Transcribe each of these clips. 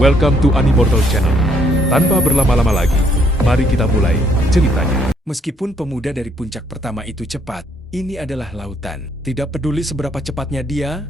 Welcome to Animortal Channel. Tanpa berlama-lama lagi, mari kita mulai ceritanya. Meskipun pemuda dari puncak pertama itu cepat, ini adalah lautan. Tidak peduli seberapa cepatnya dia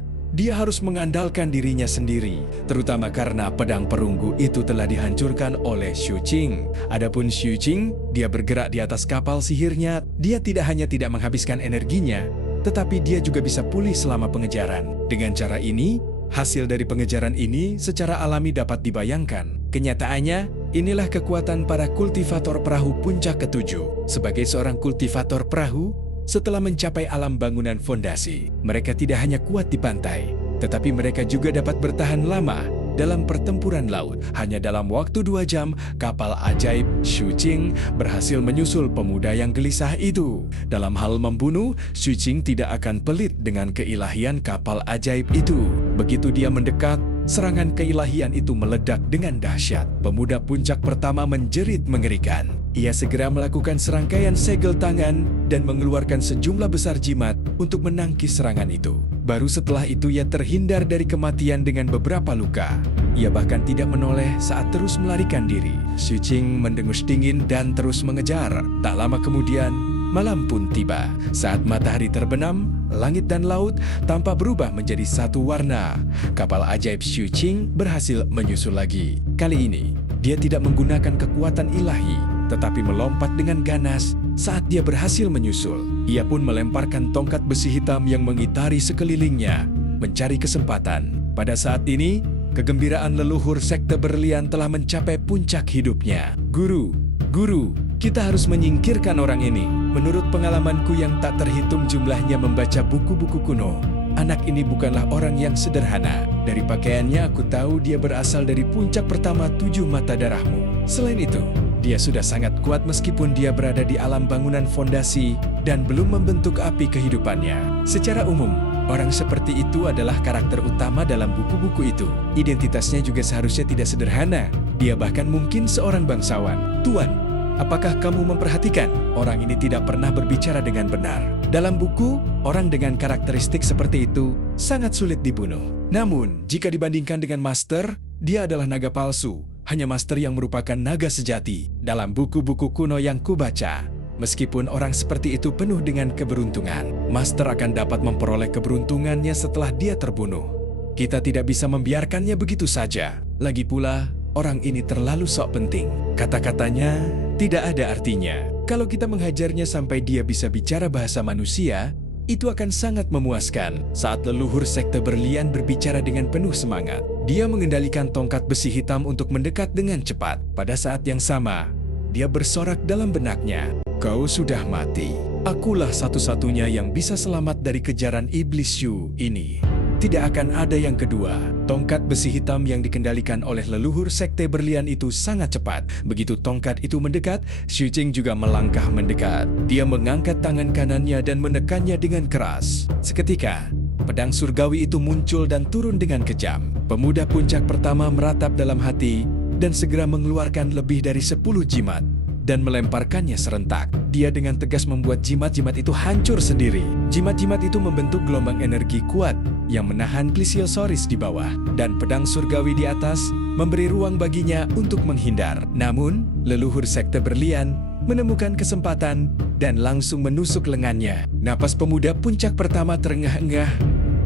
harus mengandalkan dirinya sendiri. Terutama karena pedang perunggu itu telah dihancurkan oleh Xu Qing. Adapun Xu Qing, dia bergerak di atas kapal sihirnya. Dia tidak hanya tidak menghabiskan energinya, tetapi dia juga bisa pulih selama pengejaran. Dengan cara ini, hasil dari pengejaran ini secara alami dapat dibayangkan. Kenyataannya, inilah kekuatan para kultivator perahu puncak ketujuh. Sebagai seorang kultivator perahu, setelah mencapai alam bangunan fondasi, mereka tidak hanya kuat di pantai, tetapi mereka juga dapat bertahan lama dalam pertempuran laut. Hanya dalam waktu 2 jam, kapal ajaib Xu Qing berhasil menyusul pemuda yang gelisah itu. Dalam hal membunuh, Xu Qing tidak akan pelit dengan keilahian kapal ajaib itu. Begitu dia mendekat, serangan keilahian itu meledak dengan dahsyat. Pemuda puncak pertama menjerit mengerikan. Ia segera melakukan serangkaian segel tangan dan mengeluarkan sejumlah besar jimat untuk menangkis serangan itu. Baru setelah itu ia terhindar dari kematian dengan beberapa luka. Ia bahkan tidak menoleh saat terus melarikan diri. Xu Qing mendengus dingin dan terus mengejar. Tak lama kemudian, malam pun tiba. Saat matahari terbenam, langit dan laut tampak berubah menjadi satu warna. Kapal ajaib Xu Qing berhasil menyusul lagi. Kali ini, dia tidak menggunakan kekuatan ilahi, tetapi melompat dengan ganas saat dia berhasil menyusul. Ia pun melemparkan tongkat besi hitam yang mengitari sekelilingnya, mencari kesempatan. Pada saat ini, kegembiraan leluhur sekte berlian telah mencapai puncak hidupnya. Guru, kita harus menyingkirkan orang ini. Menurut pengalamanku yang tak terhitung jumlahnya membaca buku-buku kuno, anak ini bukanlah orang yang sederhana. Dari pakaiannya aku tahu dia berasal dari puncak pertama 7 mata darahmu. Selain itu, dia sudah sangat kuat meskipun dia berada di alam bangunan fondasi dan belum membentuk api kehidupannya. Secara umum, orang seperti itu adalah karakter utama dalam buku-buku itu. Identitasnya juga seharusnya tidak sederhana. Dia bahkan mungkin seorang bangsawan. Tuan, apakah kamu memperhatikan? Orang ini tidak pernah berbicara dengan benar. Dalam buku, orang dengan karakteristik seperti itu sangat sulit dibunuh. Namun, jika dibandingkan dengan Master, dia adalah naga palsu. Hanya Master yang merupakan naga sejati dalam buku-buku kuno yang kubaca. Meskipun orang seperti itu penuh dengan keberuntungan, Master akan dapat memperoleh keberuntungannya setelah dia terbunuh. Kita tidak bisa membiarkannya begitu saja. Lagi pula, orang ini terlalu sok penting. Kata-katanya tidak ada artinya. Kalau kita menghajarnya sampai dia bisa bicara bahasa manusia, itu akan sangat memuaskan. Saat leluhur sekte berlian berbicara dengan penuh semangat, dia mengendalikan tongkat besi hitam untuk mendekat dengan cepat. Pada saat yang sama, dia bersorak dalam benaknya. Kau sudah mati. Akulah satu-satunya yang bisa selamat dari kejaran iblis Xu ini. Tidak akan ada yang kedua. Tongkat besi hitam yang dikendalikan oleh leluhur sekte berlian itu sangat cepat. Begitu tongkat itu mendekat, Xu Qing juga melangkah mendekat. Dia mengangkat tangan kanannya dan menekannya dengan keras. Seketika, pedang surgawi itu muncul dan turun dengan kejam. Pemuda puncak pertama meratap dalam hati dan segera mengeluarkan lebih dari 10 jimat dan melemparkannya serentak. Dia dengan tegas membuat jimat-jimat itu hancur sendiri. Jimat-jimat itu membentuk gelombang energi kuat yang menahan Plesiosaurus di bawah, dan pedang surgawi di atas memberi ruang baginya untuk menghindar. Namun, leluhur sekte berlian menemukan kesempatan dan langsung menusuk lengannya. Napas pemuda puncak pertama terengah-engah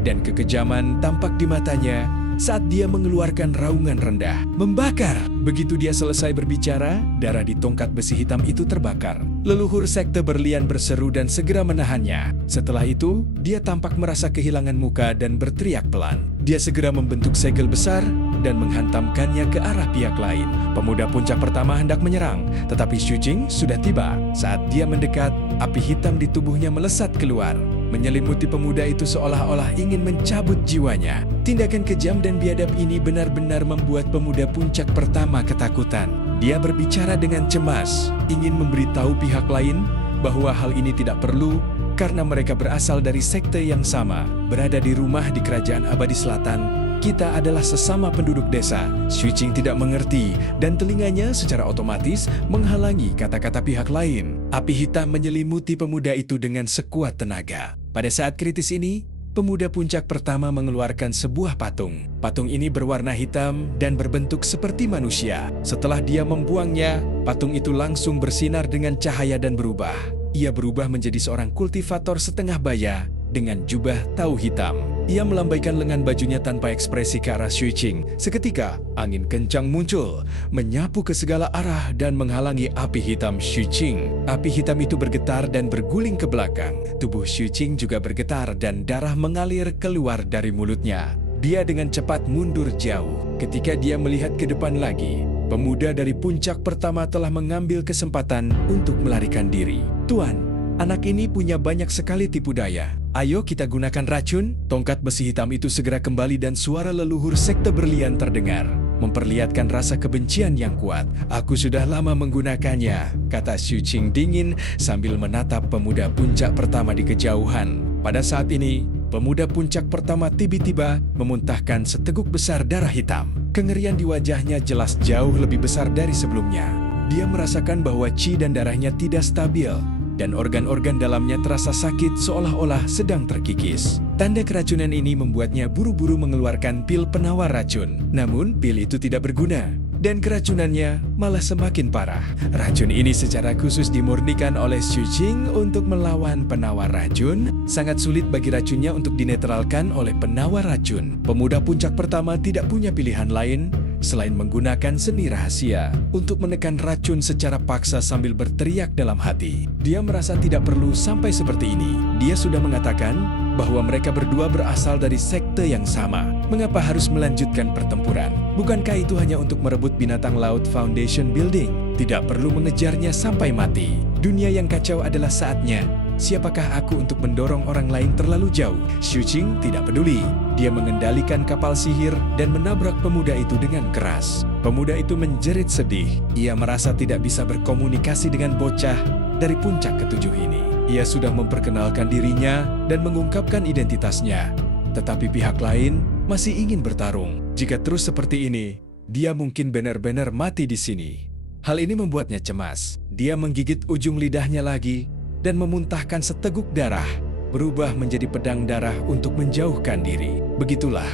dan kekejaman tampak di matanya saat dia mengeluarkan raungan rendah. Membakar! Begitu dia selesai berbicara, darah di tongkat besi hitam itu terbakar. Leluhur sekte berlian berseru dan segera menahannya. Setelah itu, dia tampak merasa kehilangan muka dan berteriak pelan. Dia segera membentuk segel besar dan menghantamkannya ke arah pihak lain. Pemuda puncak pertama hendak menyerang, tetapi Xu Qing sudah tiba. Saat dia mendekat, api hitam di tubuhnya melesat keluar, menyelimuti pemuda itu seolah-olah ingin mencabut jiwanya. Tindakan kejam dan biadab ini benar-benar membuat pemuda puncak pertama ketakutan. Dia berbicara dengan cemas, ingin memberitahu pihak lain bahwa hal ini tidak perlu karena mereka berasal dari sekte yang sama. Berada di rumah di Kerajaan Abadi Selatan, kita adalah sesama penduduk desa. Xu Qing tidak mengerti dan telinganya secara otomatis menghalangi kata-kata pihak lain. Api hitam menyelimuti pemuda itu dengan sekuat tenaga. Pada saat kritis ini, pemuda puncak pertama mengeluarkan sebuah patung. Patung ini berwarna hitam dan berbentuk seperti manusia. Setelah dia membuangnya, patung itu langsung bersinar dengan cahaya dan berubah. Ia berubah menjadi seorang kultivator setengah baya dengan jubah tau hitam. Ia melambaikan lengan bajunya tanpa ekspresi ke arah Xu Qing. Seketika, angin kencang muncul, menyapu ke segala arah dan menghalangi api hitam Xu Qing. Api hitam itu bergetar dan berguling ke belakang. Tubuh Xu Qing juga bergetar dan darah mengalir keluar dari mulutnya. Dia dengan cepat mundur jauh. Ketika dia melihat ke depan lagi, pemuda dari puncak pertama telah mengambil kesempatan untuk melarikan diri. "Tuan, anak ini punya banyak sekali tipu daya. Ayo kita gunakan racun." Tongkat besi hitam itu segera kembali dan suara leluhur sekte berlian terdengar, memperlihatkan rasa kebencian yang kuat. "Aku sudah lama menggunakannya," kata Xu Qing dingin sambil menatap pemuda puncak pertama di kejauhan. Pada saat ini, pemuda puncak pertama tiba-tiba memuntahkan seteguk besar darah hitam. Kengerian di wajahnya jelas jauh lebih besar dari sebelumnya. Dia merasakan bahwa qi dan darahnya tidak stabil, dan organ-organ dalamnya terasa sakit seolah-olah sedang terkikis. Tanda keracunan ini membuatnya buru-buru mengeluarkan pil penawar racun. Namun, pil itu tidak berguna, dan keracunannya malah semakin parah. Racun ini secara khusus dimurnikan oleh Xu Qing untuk melawan penawar racun. Sangat sulit bagi racunnya untuk dinetralkan oleh penawar racun. Pemuda puncak pertama tidak punya pilihan lain selain menggunakan seni rahasia untuk menekan racun secara paksa sambil berteriak dalam hati. Dia merasa tidak perlu sampai seperti ini. Dia sudah mengatakan bahwa mereka berdua berasal dari sekte yang sama. Mengapa harus melanjutkan pertempuran? Bukankah itu hanya untuk merebut binatang laut Foundation Building? Tidak perlu mengejarnya sampai mati. Dunia yang kacau adalah saatnya. Siapakah aku untuk mendorong orang lain terlalu jauh? Xu Qing tidak peduli. Dia mengendalikan kapal sihir dan menabrak pemuda itu dengan keras. Pemuda itu menjerit sedih. Ia merasa tidak bisa berkomunikasi dengan bocah dari puncak ketujuh ini. Ia sudah memperkenalkan dirinya dan mengungkapkan identitasnya. Tetapi pihak lain masih ingin bertarung. Jika terus seperti ini, dia mungkin benar-benar mati di sini. Hal ini membuatnya cemas. Dia menggigit ujung lidahnya lagi dan memuntahkan seteguk darah, berubah menjadi pedang darah untuk menjauhkan diri. Begitulah,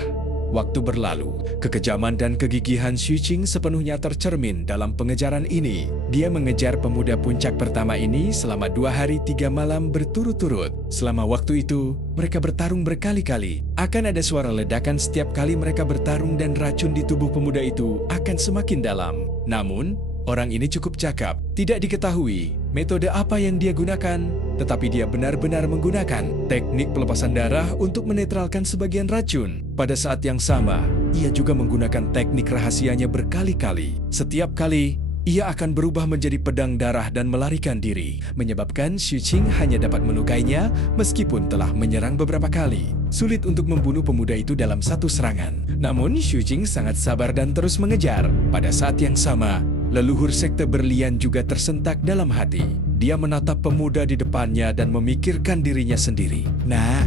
waktu berlalu. Kekejaman dan kegigihan Xu Qing sepenuhnya tercermin dalam pengejaran ini. Dia mengejar pemuda puncak pertama ini selama 2 hari 3 malam berturut-turut. Selama waktu itu, mereka bertarung berkali-kali. Akan ada suara ledakan setiap kali mereka bertarung dan racun di tubuh pemuda itu akan semakin dalam. Namun, orang ini cukup cakap. Tidak diketahui metode apa yang dia gunakan, tetapi dia benar-benar menggunakan teknik pelepasan darah untuk menetralkan sebagian racun. Pada saat yang sama, ia juga menggunakan teknik rahasianya berkali-kali. Setiap kali, ia akan berubah menjadi pedang darah dan melarikan diri, menyebabkan Xu Qing hanya dapat melukainya meskipun telah menyerang beberapa kali. Sulit untuk membunuh pemuda itu dalam satu serangan. Namun, Xu Qing sangat sabar dan terus mengejar. Pada saat yang sama, leluhur sekte berlian juga tersentak dalam hati. Dia menatap pemuda di depannya dan memikirkan dirinya sendiri. "Nah,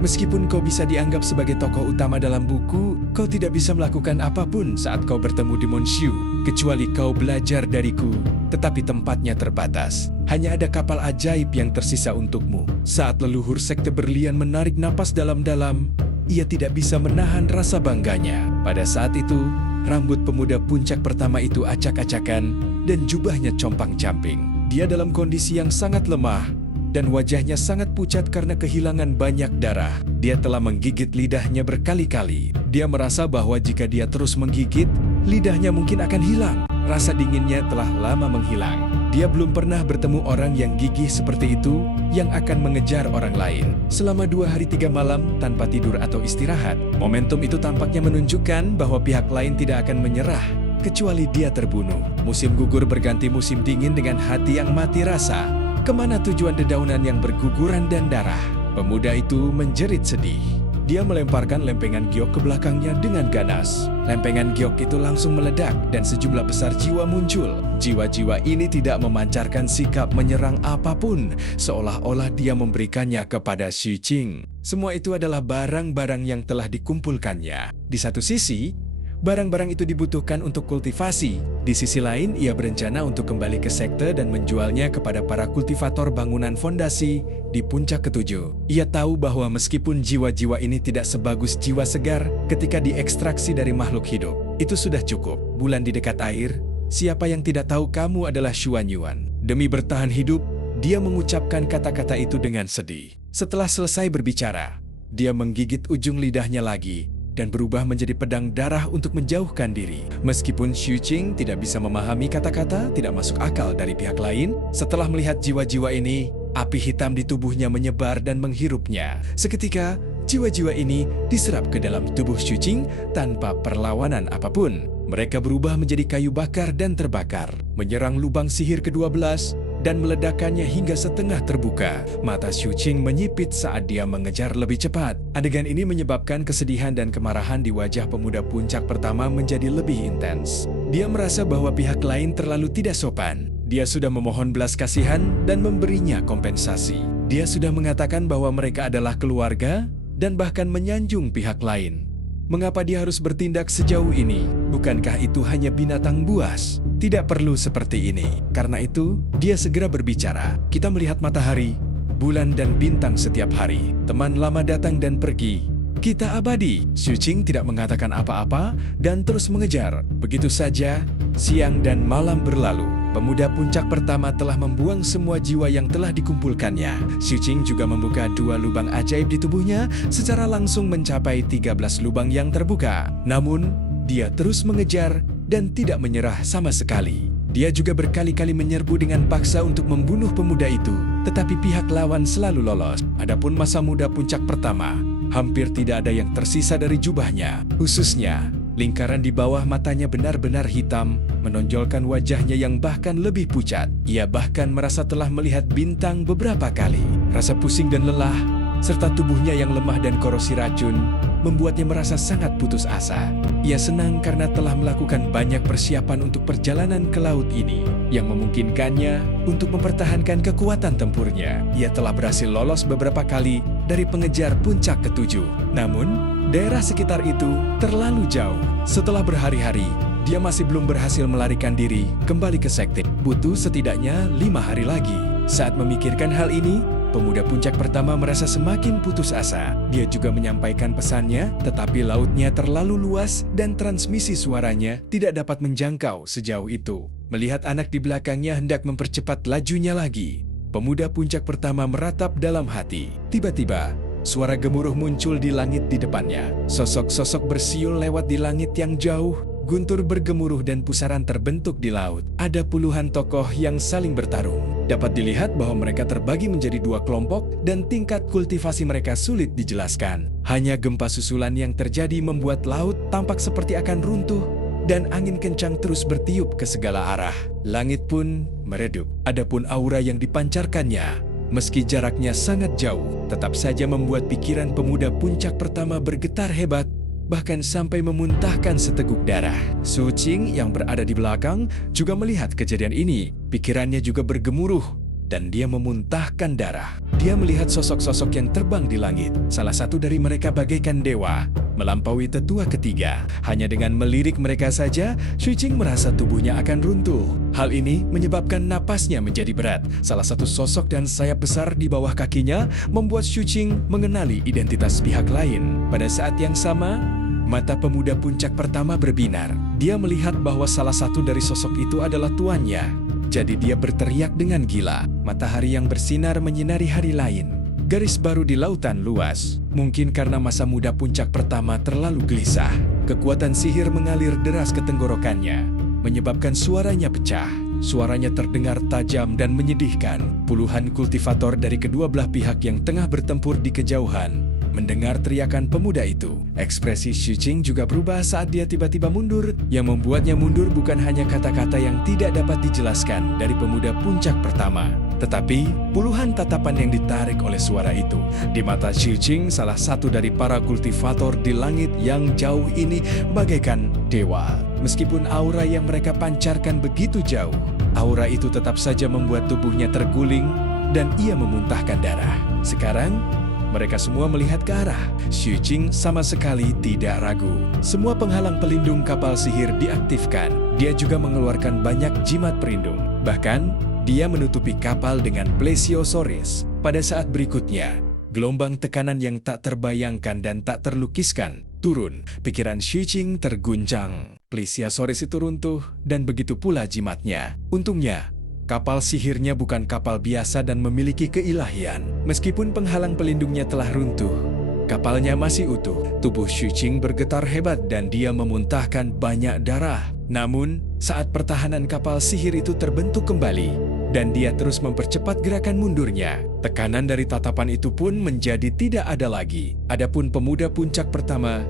meskipun kau bisa dianggap sebagai tokoh utama dalam buku, kau tidak bisa melakukan apapun saat kau bertemu Demon Shu, kecuali kau belajar dariku, tetapi tempatnya terbatas. Hanya ada kapal ajaib yang tersisa untukmu." Saat leluhur sekte berlian menarik napas dalam-dalam, ia tidak bisa menahan rasa bangganya. Pada saat itu, rambut pemuda puncak pertama itu acak-acakan dan jubahnya compang-camping. Dia dalam kondisi yang sangat lemah dan wajahnya sangat pucat karena kehilangan banyak darah. Dia telah menggigit lidahnya berkali-kali. Dia merasa bahwa jika dia terus menggigit, lidahnya mungkin akan hilang. Rasa dinginnya telah lama menghilang. Dia belum pernah bertemu orang yang gigih seperti itu yang akan mengejar orang lain. Selama 2 hari 3 malam tanpa tidur atau istirahat, momentum itu tampaknya menunjukkan bahwa pihak lain tidak akan menyerah kecuali dia terbunuh. Musim gugur berganti musim dingin dengan hati yang mati rasa. Kemana tujuan dedaunan yang berguguran dan darah? Pemuda itu menjerit sedih. Dia melemparkan lempengan giok ke belakangnya dengan ganas. Lempengan giok itu langsung meledak dan sejumlah besar jiwa muncul. Jiwa-jiwa ini tidak memancarkan sikap menyerang apapun, seolah-olah dia memberikannya kepada Xu Qing. Semua itu adalah barang-barang yang telah dikumpulkannya. Di satu sisi, barang-barang itu dibutuhkan untuk kultivasi. Di sisi lain, ia berencana untuk kembali ke sekte dan menjualnya kepada para kultivator bangunan fondasi di puncak ketujuh. Ia tahu bahwa meskipun jiwa-jiwa ini tidak sebagus jiwa segar ketika diekstraksi dari makhluk hidup, itu sudah cukup. Bulan di dekat air, siapa yang tidak tahu kamu adalah Xuan Yuan. Demi bertahan hidup, dia mengucapkan kata-kata itu dengan sedih. Setelah selesai berbicara, dia menggigit ujung lidahnya lagi dan berubah menjadi pedang darah untuk menjauhkan diri. Meskipun Xu Qing tidak bisa memahami kata-kata tidak masuk akal dari pihak lain, setelah melihat jiwa-jiwa ini, api hitam di tubuhnya menyebar dan menghirupnya. Seketika, jiwa-jiwa ini diserap ke dalam tubuh Xu Qing tanpa perlawanan apapun. Mereka berubah menjadi kayu bakar dan terbakar, menyerang lubang sihir ke-12 dan meledakkannya hingga setengah terbuka. Mata Xu Qing menyipit saat dia mengejar lebih cepat. Adegan ini menyebabkan kesedihan dan kemarahan di wajah pemuda puncak pertama menjadi lebih intens. Dia merasa bahwa pihak lain terlalu tidak sopan. Dia sudah memohon belas kasihan dan memberinya kompensasi. Dia sudah mengatakan bahwa mereka adalah keluarga dan bahkan menyanjung pihak lain. Mengapa dia harus bertindak sejauh ini? Bukankah itu hanya binatang buas? Tidak perlu seperti ini. Karena itu, dia segera berbicara. Kita melihat matahari, bulan dan bintang setiap hari. Teman lama datang dan pergi. Kita abadi. Xu Qing tidak mengatakan apa-apa dan terus mengejar. Begitu saja, siang dan malam berlalu. Pemuda puncak pertama telah membuang semua jiwa yang telah dikumpulkannya. Xu Qing juga membuka 2 lubang ajaib di tubuhnya, secara langsung mencapai 13 lubang yang terbuka. Namun, dia terus mengejar dan tidak menyerah sama sekali. Dia juga berkali-kali menyerbu dengan paksa untuk membunuh pemuda itu, tetapi pihak lawan selalu lolos. Adapun masa muda puncak pertama, hampir tidak ada yang tersisa dari jubahnya, khususnya lingkaran di bawah matanya benar-benar hitam, menonjolkan wajahnya yang bahkan lebih pucat. Ia bahkan merasa telah melihat bintang beberapa kali. Rasa pusing dan lelah, serta tubuhnya yang lemah dan korosi racun, membuatnya merasa sangat putus asa. Ia senang karena telah melakukan banyak persiapan untuk perjalanan ke laut ini, yang memungkinkannya untuk mempertahankan kekuatan tempurnya. Ia telah berhasil lolos beberapa kali dari pengejar puncak ke-7. Namun, daerah sekitar itu terlalu jauh. Setelah berhari-hari, dia masih belum berhasil melarikan diri kembali ke sekte. Butuh setidaknya 5 hari lagi. Saat memikirkan hal ini, pemuda puncak pertama merasa semakin putus asa. Dia juga menyampaikan pesannya, tetapi lautnya terlalu luas dan transmisi suaranya tidak dapat menjangkau sejauh itu. Melihat anak di belakangnya hendak mempercepat lajunya lagi, pemuda puncak pertama meratap dalam hati. Tiba-tiba, suara gemuruh muncul di langit di depannya. Sosok-sosok bersiul lewat di langit yang jauh, guntur bergemuruh dan pusaran terbentuk di laut. Ada puluhan tokoh yang saling bertarung. Dapat dilihat bahwa mereka terbagi menjadi 2 kelompok dan tingkat kultivasi mereka sulit dijelaskan. Hanya gempa susulan yang terjadi membuat laut tampak seperti akan runtuh dan angin kencang terus bertiup ke segala arah. Langit pun meredup. Adapun aura yang dipancarkannya, meski jaraknya sangat jauh, tetap saja membuat pikiran pemuda puncak pertama bergetar hebat, bahkan sampai memuntahkan seteguk darah. Xu Qing yang berada di belakang juga melihat kejadian ini. Pikirannya juga bergemuruh dan dia memuntahkan darah. Dia melihat sosok-sosok yang terbang di langit. Salah satu dari mereka bagaikan dewa, melampaui tetua ketiga. Hanya dengan melirik mereka saja, Xu Qing merasa tubuhnya akan runtuh. Hal ini menyebabkan napasnya menjadi berat. Salah satu sosok dan sayap besar di bawah kakinya membuat Xu Qing mengenali identitas pihak lain. Pada saat yang sama, mata pemuda puncak pertama berbinar. Dia melihat bahwa salah satu dari sosok itu adalah tuannya. Jadi dia berteriak dengan gila. Matahari yang bersinar menyinari hari lain. Garis baru di lautan luas. Mungkin karena masa muda puncak pertama terlalu gelisah. Kekuatan sihir mengalir deras ke tenggorokannya, menyebabkan suaranya pecah. Suaranya terdengar tajam dan menyedihkan. Puluhan kultivator dari kedua belah pihak yang tengah bertempur di kejauhan mendengar teriakan pemuda itu. Ekspresi Xu Qing juga berubah saat dia tiba-tiba mundur. Yang membuatnya mundur bukan hanya kata-kata yang tidak dapat dijelaskan dari pemuda puncak pertama, tetapi puluhan tatapan yang ditarik oleh suara itu. Di mata Xu Qing, salah satu dari para kultivator di langit yang jauh ini bagaikan dewa. Meskipun aura yang mereka pancarkan begitu jauh, aura itu tetap saja membuat tubuhnya terguling dan ia memuntahkan darah. Sekarang, Mereka semua melihat ke arah. Xu Qing sama sekali tidak ragu. Semua penghalang pelindung kapal sihir diaktifkan. Dia juga mengeluarkan banyak jimat pelindung. Bahkan, dia menutupi kapal dengan plesiosaurus. Pada saat berikutnya, gelombang tekanan yang tak terbayangkan dan tak terlukiskan turun. Pikiran Xu Qing terguncang. Plesiosaurus itu runtuh dan begitu pula jimatnya. Untungnya, kapal sihirnya bukan kapal biasa dan memiliki keilahian. Meskipun penghalang pelindungnya telah runtuh, kapalnya masih utuh. Tubuh Xu Qing bergetar hebat dan dia memuntahkan banyak darah. Namun, saat pertahanan kapal sihir itu terbentuk kembali, dan dia terus mempercepat gerakan mundurnya, tekanan dari tatapan itu pun menjadi tidak ada lagi. Adapun pemuda puncak pertama,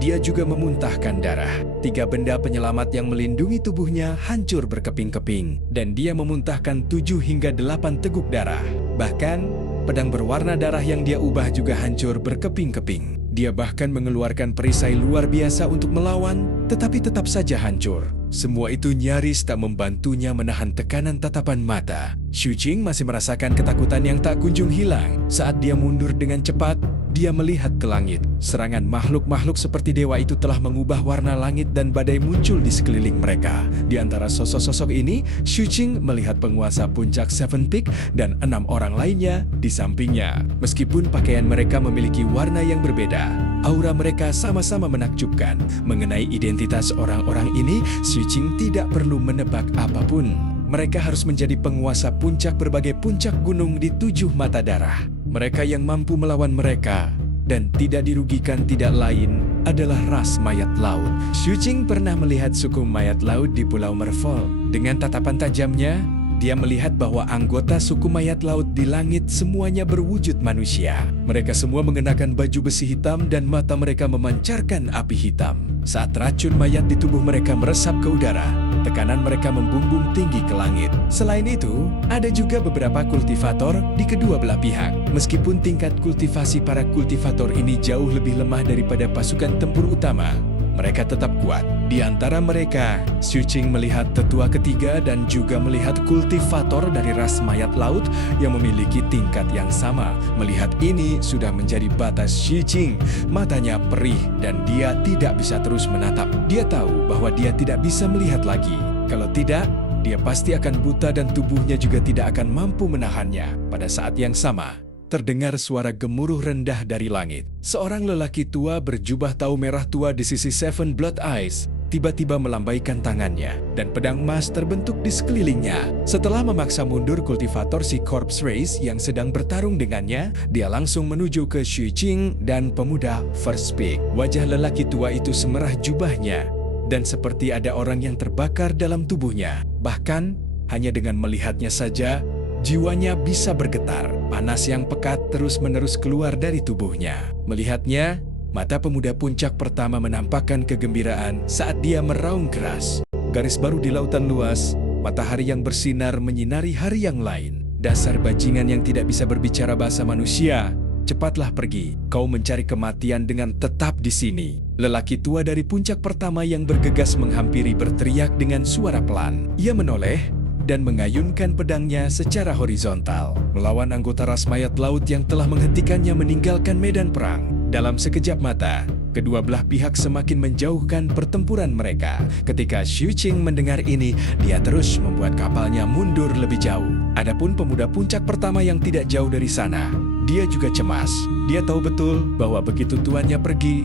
dia juga memuntahkan darah. 3 benda penyelamat yang melindungi tubuhnya hancur berkeping-keping, dan dia memuntahkan 7 hingga 8 teguk darah. Bahkan, pedang berwarna darah yang dia ubah juga hancur berkeping-keping. Dia bahkan mengeluarkan perisai luar biasa untuk melawan, tetapi tetap saja hancur. Semua itu nyaris tak membantunya menahan tekanan tatapan mata. Xu Qing masih merasakan ketakutan yang tak kunjung hilang. Saat dia mundur dengan cepat, dia melihat ke langit. Serangan makhluk-makhluk seperti dewa itu telah mengubah warna langit dan badai muncul di sekeliling mereka. Di antara sosok-sosok ini, Xu Qing melihat penguasa puncak Seven Peak dan 6 orang lainnya di sampingnya. Meskipun pakaian mereka memiliki warna yang berbeda, aura mereka sama-sama menakjubkan. Mengenai identitas orang-orang ini, Xu Qing tidak perlu menebak apapun. Mereka harus menjadi penguasa puncak berbagai puncak gunung di 7 mata darah. Mereka yang mampu melawan mereka dan tidak dirugikan tidak lain adalah ras mayat laut. Xu Qing pernah melihat suku mayat laut di Pulau Merfolk. Dengan tatapan tajamnya, dia melihat bahwa anggota suku mayat laut di langit semuanya berwujud manusia. Mereka semua mengenakan baju besi hitam dan mata mereka memancarkan api hitam. Saat racun mayat di tubuh mereka meresap ke udara, tekanan mereka membumbung tinggi ke langit. Selain itu, ada juga beberapa kultivator di kedua belah pihak. Meskipun tingkat kultivasi para kultivator ini jauh lebih lemah daripada pasukan tempur utama, mereka tetap kuat. Di antara mereka, Xu Qing melihat tetua ketiga dan juga melihat kultivator dari ras mayat laut yang memiliki tingkat yang sama. Melihat ini sudah menjadi batas Xu Qing. Matanya perih dan dia tidak bisa terus menatap. Dia tahu bahwa dia tidak bisa melihat lagi. Kalau tidak, dia pasti akan buta dan tubuhnya juga tidak akan mampu menahannya. Pada saat yang sama, terdengar suara gemuruh rendah dari langit. Seorang lelaki tua berjubah tau merah tua di sisi Seven Blood Eyes tiba-tiba melambaikan tangannya, dan pedang emas terbentuk di sekelilingnya. Setelah memaksa mundur kultivator si Corpse Race yang sedang bertarung dengannya, dia langsung menuju ke Xu Qing dan pemuda First Peak. Wajah lelaki tua itu semerah jubahnya, dan seperti ada orang yang terbakar dalam tubuhnya. Bahkan, hanya dengan melihatnya saja, jiwanya bisa bergetar. Panas yang pekat terus-menerus keluar dari tubuhnya. Melihatnya, mata pemuda puncak pertama menampakkan kegembiraan saat dia meraung keras. Garis baru di lautan luas, matahari yang bersinar menyinari hari yang lain. Dasar bajingan yang tidak bisa berbicara bahasa manusia, cepatlah pergi. Kau mencari kematian dengan tetap di sini. Lelaki tua dari puncak pertama yang bergegas menghampiri berteriak dengan suara pelan. Ia menoleh dan mengayunkan pedangnya secara horizontal, melawan anggota ras mayat laut yang telah menghentikannya meninggalkan medan perang. Dalam sekejap mata, kedua belah pihak semakin menjauhkan pertempuran mereka. Ketika Xu Qing mendengar ini, dia terus membuat kapalnya mundur lebih jauh. Adapun pemuda puncak pertama yang tidak jauh dari sana, dia juga cemas. Dia tahu betul bahwa begitu tuannya pergi,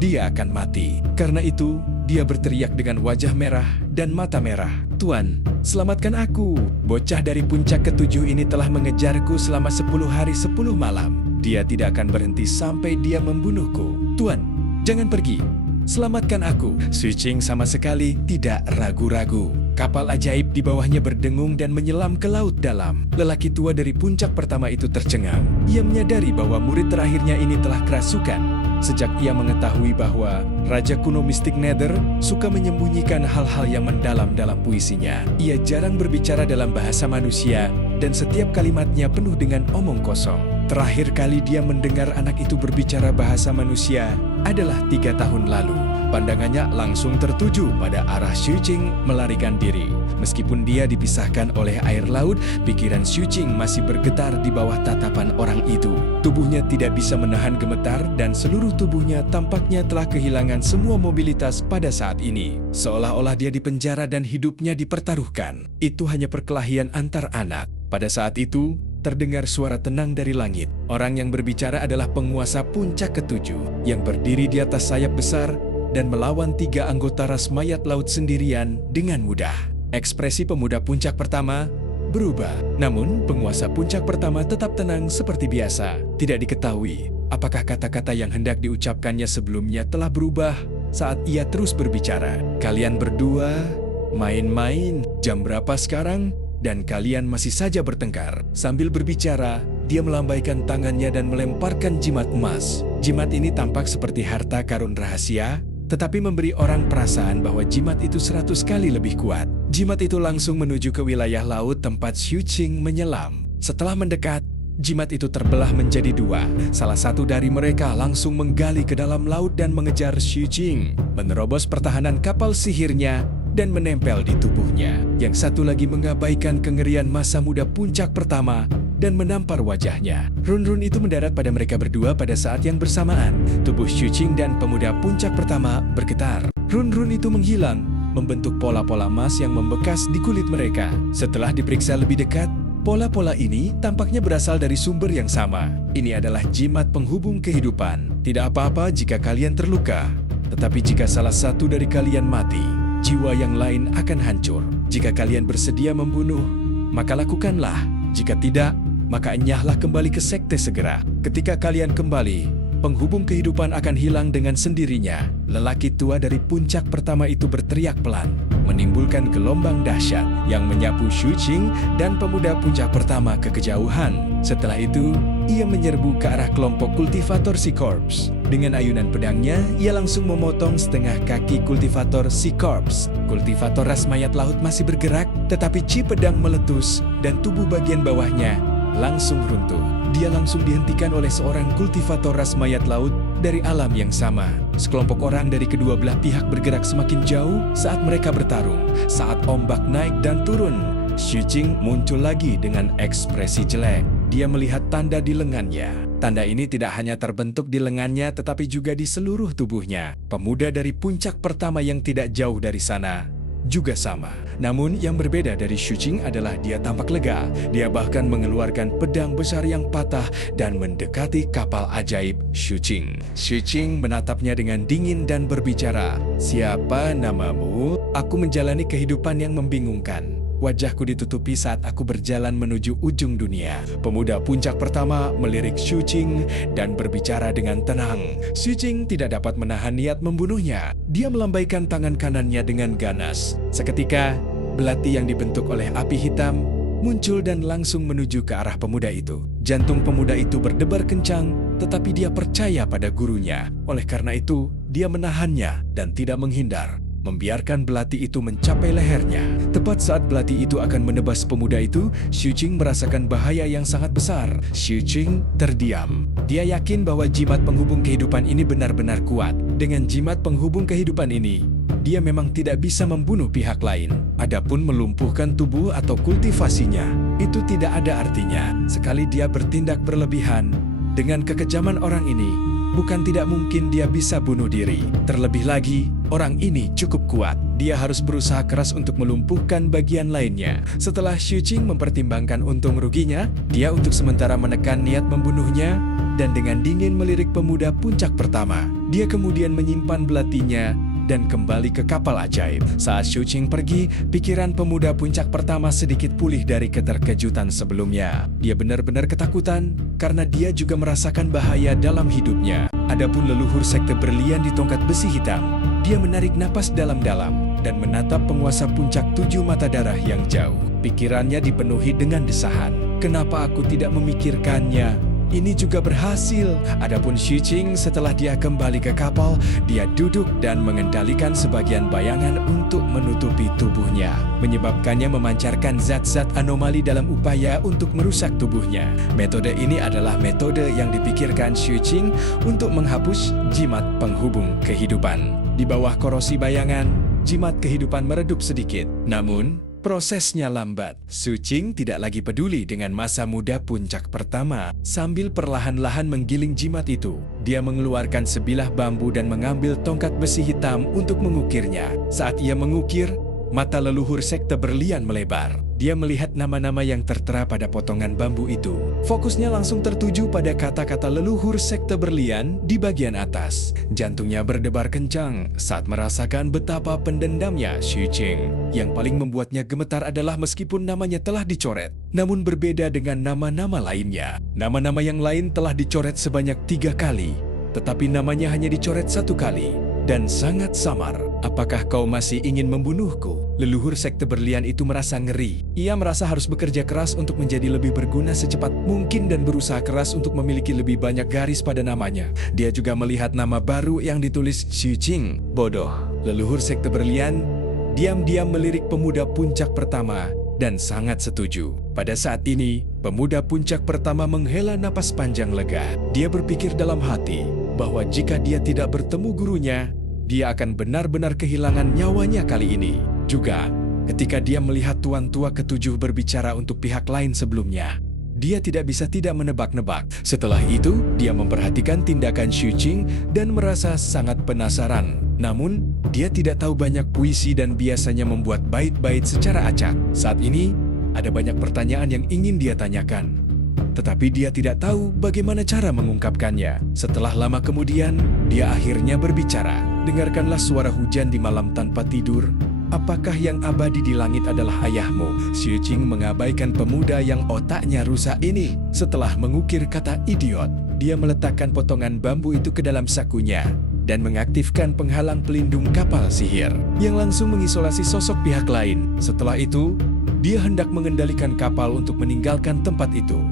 dia akan mati. Karena itu, dia berteriak dengan wajah merah dan mata merah. "Tuan, selamatkan aku. Bocah dari puncak ketujuh ini telah mengejarku selama 10 hari 10 malam. Dia tidak akan berhenti sampai dia membunuhku. Tuan, jangan pergi. Selamatkan aku." Xu Qing sama sekali tidak ragu-ragu. Kapal ajaib di bawahnya berdengung dan menyelam ke laut dalam. Lelaki tua dari puncak pertama itu tercengang. Ia menyadari bahwa murid terakhirnya ini telah kerasukan. Sejak ia mengetahui bahwa Raja kuno mistik Nether suka menyembunyikan hal-hal yang mendalam dalam puisinya. Ia jarang berbicara dalam bahasa manusia dan setiap kalimatnya penuh dengan omong kosong. Terakhir kali dia mendengar anak itu berbicara bahasa manusia adalah 3 tahun lalu. Pandangannya langsung tertuju pada arah Xu Qing melarikan diri. Meskipun dia dipisahkan oleh air laut, pikiran Xu Qing masih bergetar di bawah tatapan orang itu. Tubuhnya tidak bisa menahan gemetar dan seluruh tubuhnya tampaknya telah kehilangan semua mobilitas pada saat ini. Seolah-olah dia dipenjara dan hidupnya dipertaruhkan. Itu hanya perkelahian antar anak. Pada saat itu, terdengar suara tenang dari langit. Orang yang berbicara adalah penguasa puncak ketujuh yang berdiri di atas sayap besar dan melawan 3 anggota ras mayat laut sendirian dengan mudah. Ekspresi pemuda puncak pertama berubah. Namun, penguasa puncak pertama tetap tenang seperti biasa. Tidak diketahui apakah kata-kata yang hendak diucapkannya sebelumnya telah berubah saat ia terus berbicara. Kalian berdua main-main, jam berapa sekarang? Dan kalian masih saja bertengkar. Sambil berbicara, dia melambaikan tangannya dan melemparkan jimat emas. Jimat ini tampak seperti harta karun rahasia, tetapi memberi orang perasaan bahwa jimat itu 100 kali lebih kuat. Jimat itu langsung menuju ke wilayah laut tempat Xu Qing menyelam. Setelah mendekat, jimat itu terbelah menjadi 2. Salah satu dari mereka langsung menggali ke dalam laut dan mengejar Xu Qing, menerobos pertahanan kapal sihirnya dan menempel di tubuhnya. Yang satu lagi mengabaikan kengerian masa muda puncak pertama dan menampar wajahnya. Run-run itu mendarat pada mereka berdua pada saat yang bersamaan. Tubuh Xu Qing dan pemuda puncak pertama bergetar. Run-run itu menghilang, membentuk pola-pola emas yang membekas di kulit mereka. Setelah diperiksa lebih dekat, pola-pola ini tampaknya berasal dari sumber yang sama. Ini adalah jimat penghubung kehidupan. Tidak apa-apa jika kalian terluka, tetapi jika salah satu dari kalian mati, jiwa yang lain akan hancur. Jika kalian bersedia membunuh, maka lakukanlah. Jika tidak, maka enyahlah kembali ke sekte segera. Ketika kalian kembali, penghubung kehidupan akan hilang dengan sendirinya. Lelaki tua dari puncak pertama itu berteriak pelan, menimbulkan gelombang dahsyat yang menyapu Xu Qing dan pemuda puncak pertama ke kejauhan. Setelah itu, ia menyerbu ke arah kelompok kultivator Sea Corps. Dengan ayunan pedangnya, ia langsung memotong setengah kaki kultivator Sea Corps. Kultivator ras mayat laut masih bergerak, tetapi ci pedang meletus dan tubuh bagian bawahnya langsung runtuh. Dia langsung dihentikan oleh seorang kultivator ras mayat laut dari alam yang sama. Sekelompok orang dari kedua belah pihak bergerak semakin jauh saat mereka bertarung. Saat ombak naik dan turun, Xu Qing muncul lagi dengan ekspresi jelek. Dia melihat tanda di lengannya. Tanda ini tidak hanya terbentuk di lengannya tetapi juga di seluruh tubuhnya. Pemuda dari puncak pertama yang tidak jauh dari sana juga sama. Namun yang berbeda dari Xu Qing adalah dia tampak lega. Dia bahkan mengeluarkan pedang besar yang patah dan mendekati kapal ajaib Xu Qing. Xu Qing menatapnya dengan dingin dan berbicara, "Siapa namamu? Aku menjalani kehidupan yang membingungkan. Wajahku ditutupi saat aku berjalan menuju ujung dunia." Pemuda puncak pertama melirik Xu Qing dan berbicara dengan tenang. Xu Qing tidak dapat menahan niat membunuhnya. Dia melambaikan tangan kanannya dengan ganas. Seketika, belati yang dibentuk oleh api hitam muncul dan langsung menuju ke arah pemuda itu. Jantung pemuda itu berdebar kencang, tetapi dia percaya pada gurunya. Oleh karena itu, dia menahannya dan tidak menghindar, membiarkan belati itu mencapai lehernya. Tepat saat belati itu akan menebas pemuda itu, Xu Qing merasakan bahaya yang sangat besar. Xu Qing terdiam. Dia yakin bahwa jimat penghubung kehidupan ini benar-benar kuat. Dengan jimat penghubung kehidupan ini, dia memang tidak bisa membunuh pihak lain. Adapun melumpuhkan tubuh atau kultivasinya, itu tidak ada artinya. Sekali dia bertindak berlebihan, dengan kekejaman orang ini, bukan tidak mungkin dia bisa bunuh diri. Terlebih lagi, orang ini cukup kuat. Dia harus berusaha keras untuk melumpuhkan bagian lainnya. Setelah Xu Qing mempertimbangkan untung ruginya, dia untuk sementara menekan niat membunuhnya dan dengan dingin melirik pemuda puncak pertama. Dia kemudian menyimpan belatinya dan kembali ke kapal ajaib. Saat Xu Qing pergi, pikiran pemuda puncak pertama sedikit pulih dari keterkejutan sebelumnya. Dia benar-benar ketakutan karena dia juga merasakan bahaya dalam hidupnya. Adapun leluhur sekte berlian di tongkat besi hitam, dia menarik napas dalam-dalam dan menatap penguasa puncak 7 mata darah yang jauh. Pikirannya dipenuhi dengan desahan. Kenapa aku tidak memikirkannya? Ini juga berhasil. Adapun Xu Qing setelah dia kembali ke kapal, dia duduk dan mengendalikan sebagian bayangan untuk menutupi tubuhnya. menyebabkannya memancarkan zat-zat anomali dalam upaya untuk merusak tubuhnya. Metode ini adalah metode yang dipikirkan Xu Qing untuk menghapus jimat penghubung kehidupan. Di bawah korosi bayangan, jimat kehidupan meredup sedikit. Namun, prosesnya lambat. Xu Qing tidak lagi peduli dengan masa muda puncak pertama. Sambil perlahan-lahan menggiling jimat itu, dia mengeluarkan sebilah bambu dan mengambil tongkat besi hitam untuk mengukirnya. Saat ia mengukir, mata leluhur sekte berlian melebar. Dia melihat nama-nama yang tertera pada potongan bambu itu. Fokusnya langsung tertuju pada kata-kata leluhur sekte berlian di bagian atas. Jantungnya berdebar kencang saat merasakan betapa pendendamnya Xu Qing. Yang paling membuatnya gemetar adalah meskipun namanya telah dicoret, namun berbeda dengan nama-nama lainnya. Nama-nama yang lain telah dicoret sebanyak 3 kali, tetapi namanya hanya dicoret 1 kali. Dan sangat samar. Apakah kau masih ingin membunuhku? Leluhur sekte berlian itu merasa ngeri. Ia merasa harus bekerja keras untuk menjadi lebih berguna secepat mungkin dan berusaha keras untuk memiliki lebih banyak garis pada namanya. Dia juga melihat nama baru yang ditulis Xu Qing. Bodoh. Leluhur sekte berlian diam-diam melirik pemuda puncak pertama dan sangat setuju. Pada saat ini, pemuda puncak pertama menghela napas panjang lega. Dia berpikir dalam hati bahwa jika dia tidak bertemu gurunya, dia akan benar-benar kehilangan nyawanya kali ini. Juga, ketika dia melihat tuan tua ketujuh berbicara untuk pihak lain sebelumnya, dia tidak bisa tidak menebak-nebak. Setelah itu, dia memperhatikan tindakan Xu Qing dan merasa sangat penasaran. Namun, dia tidak tahu banyak puisi dan biasanya membuat bait-bait secara acak. Saat ini, ada banyak pertanyaan yang ingin dia tanyakan. Tetapi dia tidak tahu bagaimana cara mengungkapkannya. Setelah lama kemudian, dia akhirnya berbicara. Dengarkanlah suara hujan di malam tanpa tidur. Apakah yang abadi di langit adalah ayahmu? Xu Qing mengabaikan pemuda yang otaknya rusak ini. Setelah mengukir kata idiot, dia meletakkan potongan bambu itu ke dalam sakunya dan mengaktifkan penghalang pelindung kapal sihir yang langsung mengisolasi sosok pihak lain. Setelah itu, dia hendak mengendalikan kapal untuk meninggalkan tempat itu.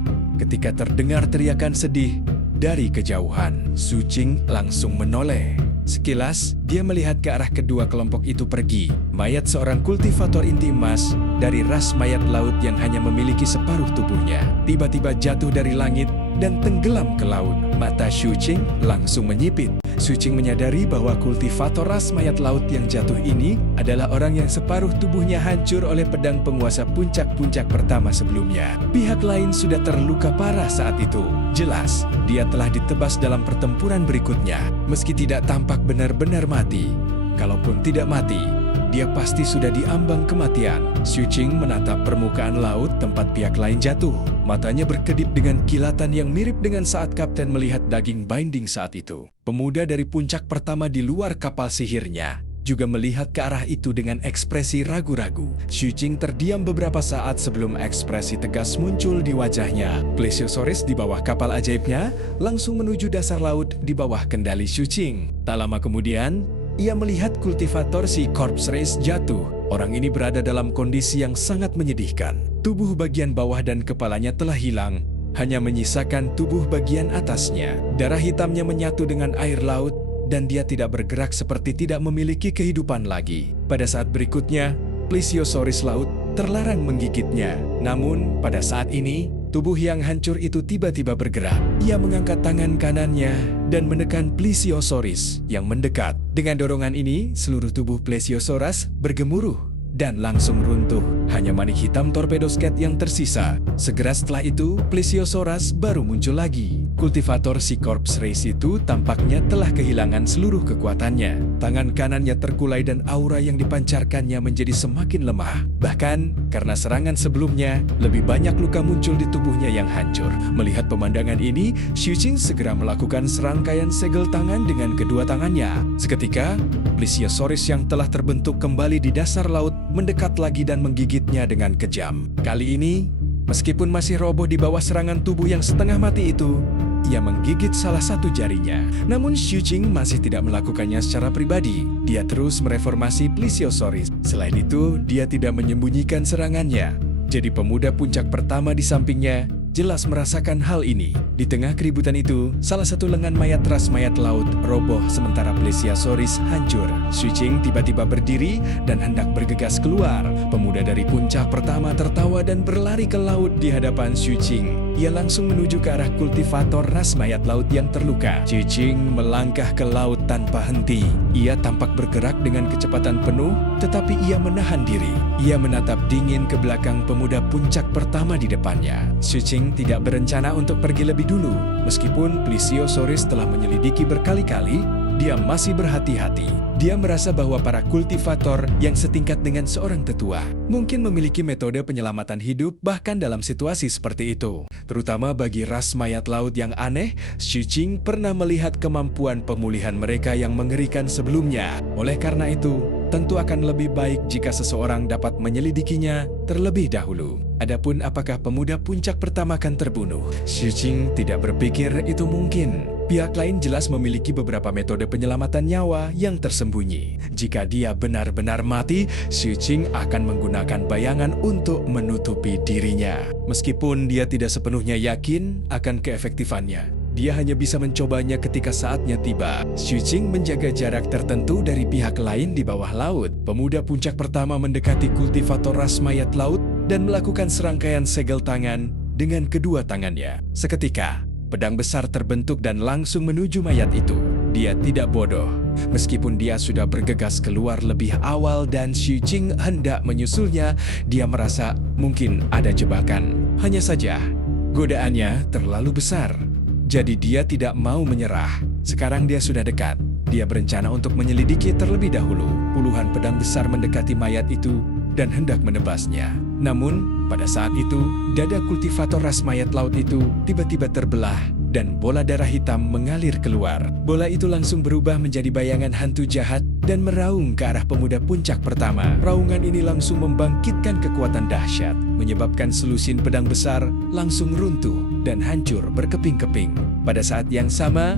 Ketika terdengar teriakan sedih dari kejauhan, Xu Qing langsung menoleh. Sekilas, dia melihat ke arah kedua kelompok itu pergi. Mayat seorang kultivator inti emas dari ras mayat laut yang hanya memiliki separuh tubuhnya tiba-tiba jatuh dari langit dan tenggelam ke laut. Mata Xu Qing langsung menyipit. Xu Qing menyadari bahwa kultivator ras mayat laut yang jatuh ini adalah orang yang separuh tubuhnya hancur oleh pedang penguasa puncak-puncak pertama sebelumnya. Pihak lain sudah terluka parah saat itu. Jelas, dia telah ditebas dalam pertempuran berikutnya. Meski tidak tampak benar-benar mati, kalaupun tidak mati, dia pasti sudah diambang kematian. Xu Qing menatap permukaan laut tempat pihak lain jatuh. Matanya berkedip dengan kilatan yang mirip dengan saat kapten melihat daging binding saat itu. Pemuda dari puncak pertama di luar kapal sihirnya juga melihat ke arah itu dengan ekspresi ragu-ragu. Xu Qing terdiam beberapa saat sebelum ekspresi tegas muncul di wajahnya. Plesiosaurus di bawah kapal ajaibnya langsung menuju dasar laut di bawah kendali Xu Qing. Tak lama kemudian, ia melihat kultivator si Corpse Race jatuh. Orang ini berada dalam kondisi yang sangat menyedihkan. Tubuh bagian bawah dan kepalanya telah hilang, hanya menyisakan tubuh bagian atasnya. Darah hitamnya menyatu dengan air laut, dan dia tidak bergerak seperti tidak memiliki kehidupan lagi. Pada saat berikutnya, Plesiosaurus laut terlarang menggigitnya. Namun, pada saat ini, tubuh yang hancur itu tiba-tiba bergerak. Ia mengangkat tangan kanannya dan menekan Plesiosaurus yang mendekat. Dengan dorongan ini, seluruh tubuh Plesiosaurus bergemuruh dan langsung runtuh. Hanya manik hitam torpedo sket yang tersisa. Segera setelah itu, Plesiosaurus baru muncul lagi. Kultivator si Corpse Race itu tampaknya telah kehilangan seluruh kekuatannya. Tangan kanannya terkulai dan aura yang dipancarkannya menjadi semakin lemah. Bahkan, karena serangan sebelumnya, lebih banyak luka muncul di tubuhnya yang hancur. Melihat pemandangan ini, Xu Qing segera melakukan serangkaian segel tangan dengan kedua tangannya. Seketika, Plesiosaurus yang telah terbentuk kembali di dasar laut mendekat lagi dan menggigitnya dengan kejam. Kali ini, meskipun masih roboh di bawah serangan tubuh yang setengah mati itu, ia menggigit salah satu jarinya. Namun Xu Qing masih tidak melakukannya secara pribadi. Dia terus mereformasi Plesiosaurus. Selain itu, dia tidak menyembunyikan serangannya. Jadi pemuda puncak pertama di sampingnya jelas merasakan hal ini. Di tengah keributan itu, salah satu lengan mayat ras mayat laut roboh sementara Plesiosaurus hancur. Xu tiba-tiba berdiri dan hendak bergegas keluar. Pemuda dari puncak pertama tertawa dan berlari ke laut di hadapan Xu. Ia langsung menuju ke arah kultivator ras mayat laut yang terluka. Xu melangkah ke laut tanpa henti. Ia tampak bergerak dengan kecepatan penuh, tetapi ia menahan diri. Ia menatap dingin ke belakang pemuda puncak pertama di depannya. Xu tidak berencana untuk pergi lebih dulu. Meskipun Plesiosaurus telah menyelidiki berkali-kali, dia masih berhati-hati. Dia merasa bahwa para kultivator yang setingkat dengan seorang tetua mungkin memiliki metode penyelamatan hidup bahkan dalam situasi seperti itu. Terutama bagi ras mayat laut yang aneh, Xu pernah melihat kemampuan pemulihan mereka yang mengerikan sebelumnya. Oleh karena itu, tentu akan lebih baik jika seseorang dapat menyelidikinya terlebih dahulu. Adapun apakah pemuda puncak pertama akan terbunuh, Xu tidak berpikir itu mungkin. Pihak lain jelas memiliki beberapa metode penyelamatan nyawa yang tersembunyi. Jika dia benar-benar mati, Xu akan menggunakan bayangan untuk menutupi dirinya. Meskipun dia tidak sepenuhnya yakin akan keefektifannya, dia hanya bisa mencobanya ketika saatnya tiba. Xu menjaga jarak tertentu dari pihak lain di bawah laut. Pemuda puncak pertama mendekati kultivator ras mayat laut dan melakukan serangkaian segel tangan dengan kedua tangannya. Seketika, pedang besar terbentuk dan langsung menuju mayat itu. Dia tidak bodoh. Meskipun dia sudah bergegas keluar lebih awal dan Xu hendak menyusulnya, dia merasa mungkin ada jebakan. Hanya saja, godaannya terlalu besar. Jadi dia tidak mau menyerah. Sekarang dia sudah dekat. Dia berencana untuk menyelidiki terlebih dahulu. Puluhan pedang besar mendekati mayat itu dan hendak menebasnya. Namun, pada saat itu, dada kultivator ras mayat laut itu tiba-tiba terbelah dan bola darah hitam mengalir keluar. Bola itu langsung berubah menjadi bayangan hantu jahat dan meraung ke arah pemuda puncak pertama. Raungan ini langsung membangkitkan kekuatan dahsyat, menyebabkan selusin pedang besar langsung runtuh dan hancur berkeping-keping. Pada saat yang sama,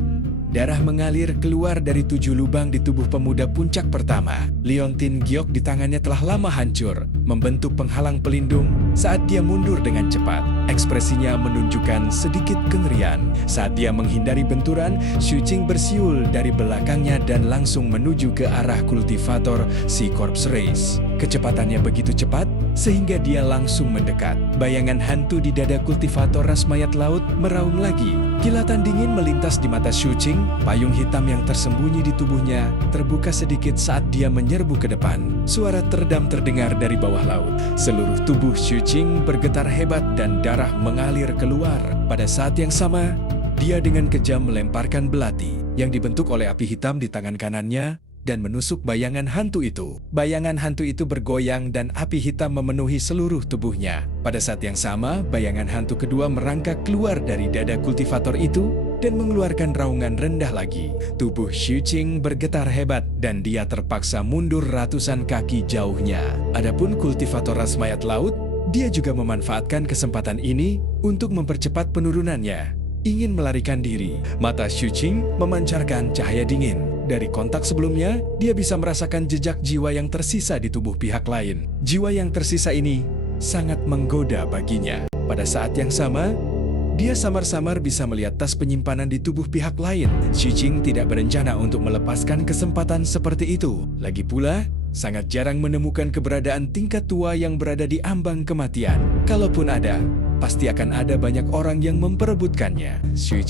darah mengalir keluar dari 7 lubang di tubuh pemuda puncak pertama. Liontin giok di tangannya telah lama hancur, membentuk penghalang pelindung saat dia mundur dengan cepat. Ekspresinya menunjukkan sedikit kengerian. Saat dia menghindari benturan, Xu bersiul dari belakangnya dan langsung menuju ke arah kultivator si Corpse Race. Kecepatannya begitu cepat sehingga dia langsung mendekat. Bayangan hantu di dada kultivator ras mayat laut meraung lagi. Kilatan dingin melintas di mata Xu payung hitam yang tersembunyi di tubuhnya terbuka sedikit saat dia menyerbu ke depan. Suara teredam terdengar dari bawah laut. Seluruh tubuh Xu bergetar hebat dan darah mengalir keluar. Pada saat yang sama, dia dengan kejam melemparkan belati yang dibentuk oleh api hitam di tangan kanannya dan menusuk bayangan hantu itu. Bayangan hantu itu bergoyang dan api hitam memenuhi seluruh tubuhnya. Pada saat yang sama, bayangan hantu kedua merangkak keluar dari dada kultivator itu dan mengeluarkan raungan rendah lagi. Tubuh Xu bergetar hebat dan dia terpaksa mundur ratusan kaki jauhnya. Adapun kultivator ras mayat laut, dia juga memanfaatkan kesempatan ini untuk mempercepat penurunannya. Ingin melarikan diri. Mata Xu memancarkan cahaya dingin. Dari kontak sebelumnya, dia bisa merasakan jejak jiwa yang tersisa di tubuh pihak lain. Jiwa yang tersisa ini sangat menggoda baginya. Pada saat yang sama, dia samar-samar bisa melihat tas penyimpanan di tubuh pihak lain. Xu tidak berencana untuk melepaskan kesempatan seperti itu. Lagi pula, sangat jarang menemukan keberadaan tingkat tua yang berada di ambang kematian. Kalaupun ada, pasti akan ada banyak orang yang memperebutkannya. Xu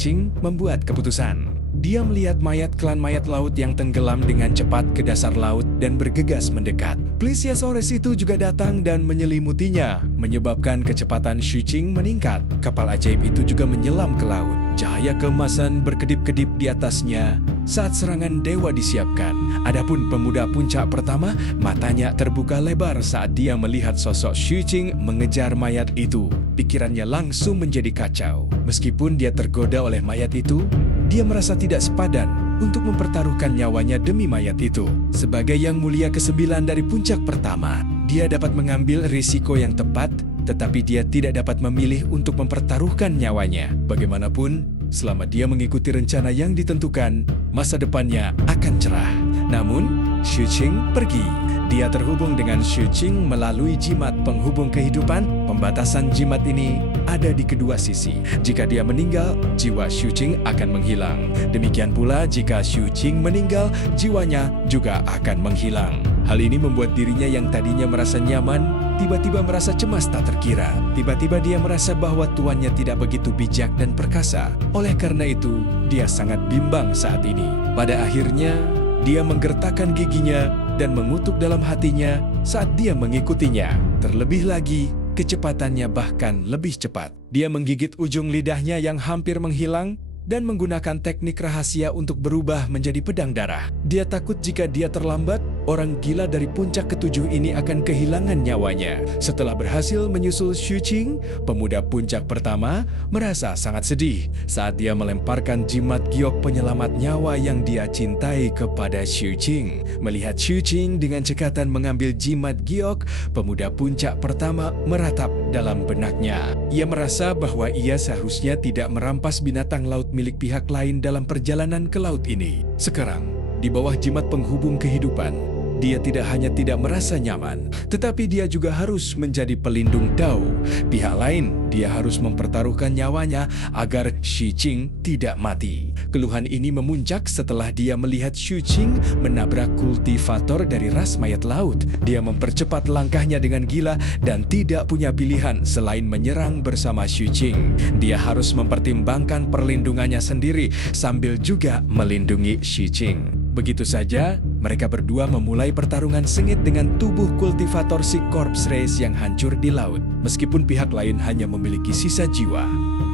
membuat keputusan. Dia melihat mayat klan mayat laut yang tenggelam dengan cepat ke dasar laut dan bergegas mendekat. Plesiosaurus itu juga datang dan menyelimutinya, menyebabkan kecepatan Xu meningkat. Kapal ajaib itu juga menyelam ke laut. Cahaya keemasan berkedip-kedip di atasnya saat serangan dewa disiapkan. Adapun pemuda puncak pertama, matanya terbuka lebar saat dia melihat sosok Xu mengejar mayat itu. Pikirannya langsung menjadi kacau. Meskipun dia tergoda oleh mayat itu, dia merasa tidak sepadan untuk mempertaruhkan nyawanya demi mayat itu. Sebagai yang mulia ke-9 dari puncak pertama, dia dapat mengambil risiko yang tepat, tetapi dia tidak dapat memilih untuk mempertaruhkan nyawanya. Bagaimanapun, selama dia mengikuti rencana yang ditentukan, masa depannya akan cerah. Namun, Xu pergi. Dia terhubung dengan Xu melalui jimat penghubung kehidupan. Pembatasan jimat ini ada di kedua sisi. Jika dia meninggal, jiwa Xu Qing akan menghilang. Demikian pula jika Xu Qing meninggal, jiwanya juga akan menghilang. Hal ini membuat dirinya yang tadinya merasa nyaman, tiba-tiba merasa cemas tak terkira. Tiba-tiba dia merasa bahwa tuannya tidak begitu bijak dan perkasa. Oleh karena itu, dia sangat bimbang saat ini. Pada akhirnya, dia menggertakkan giginya dan mengutuk dalam hatinya saat dia mengikutinya. Terlebih lagi, kecepatannya bahkan lebih cepat. Dia menggigit ujung lidahnya yang hampir menghilang dan menggunakan teknik rahasia untuk berubah menjadi pedang darah. Dia takut jika dia terlambat, orang gila dari puncak ketujuh ini akan kehilangan nyawanya. Setelah berhasil menyusul Xu Qing, pemuda puncak pertama merasa sangat sedih saat dia melemparkan jimat giok penyelamat nyawa yang dia cintai kepada Xu Qing. Melihat Xu Qing dengan cekatan mengambil jimat giok, pemuda puncak pertama meratap dalam benaknya. Ia merasa bahwa ia seharusnya tidak merampas binatang laut milik pihak lain dalam perjalanan ke laut ini. Sekarang, di bawah jimat penghubung kehidupan, dia tidak hanya tidak merasa nyaman, tetapi dia juga harus menjadi pelindung Dao. Pihak lain, dia harus mempertaruhkan nyawanya agar Xu Qing tidak mati. Keluhan ini memuncak setelah dia melihat Xu Qing menabrak kultivator dari ras mayat laut. Dia mempercepat langkahnya dengan gila dan tidak punya pilihan selain menyerang bersama Xu Qing. Dia harus mempertimbangkan perlindungannya sendiri sambil juga melindungi Xu Qing. Begitu saja, mereka berdua memulai pertarungan sengit dengan tubuh kultivator si corpse race yang hancur di laut. Meskipun pihak lain hanya memiliki sisa jiwa,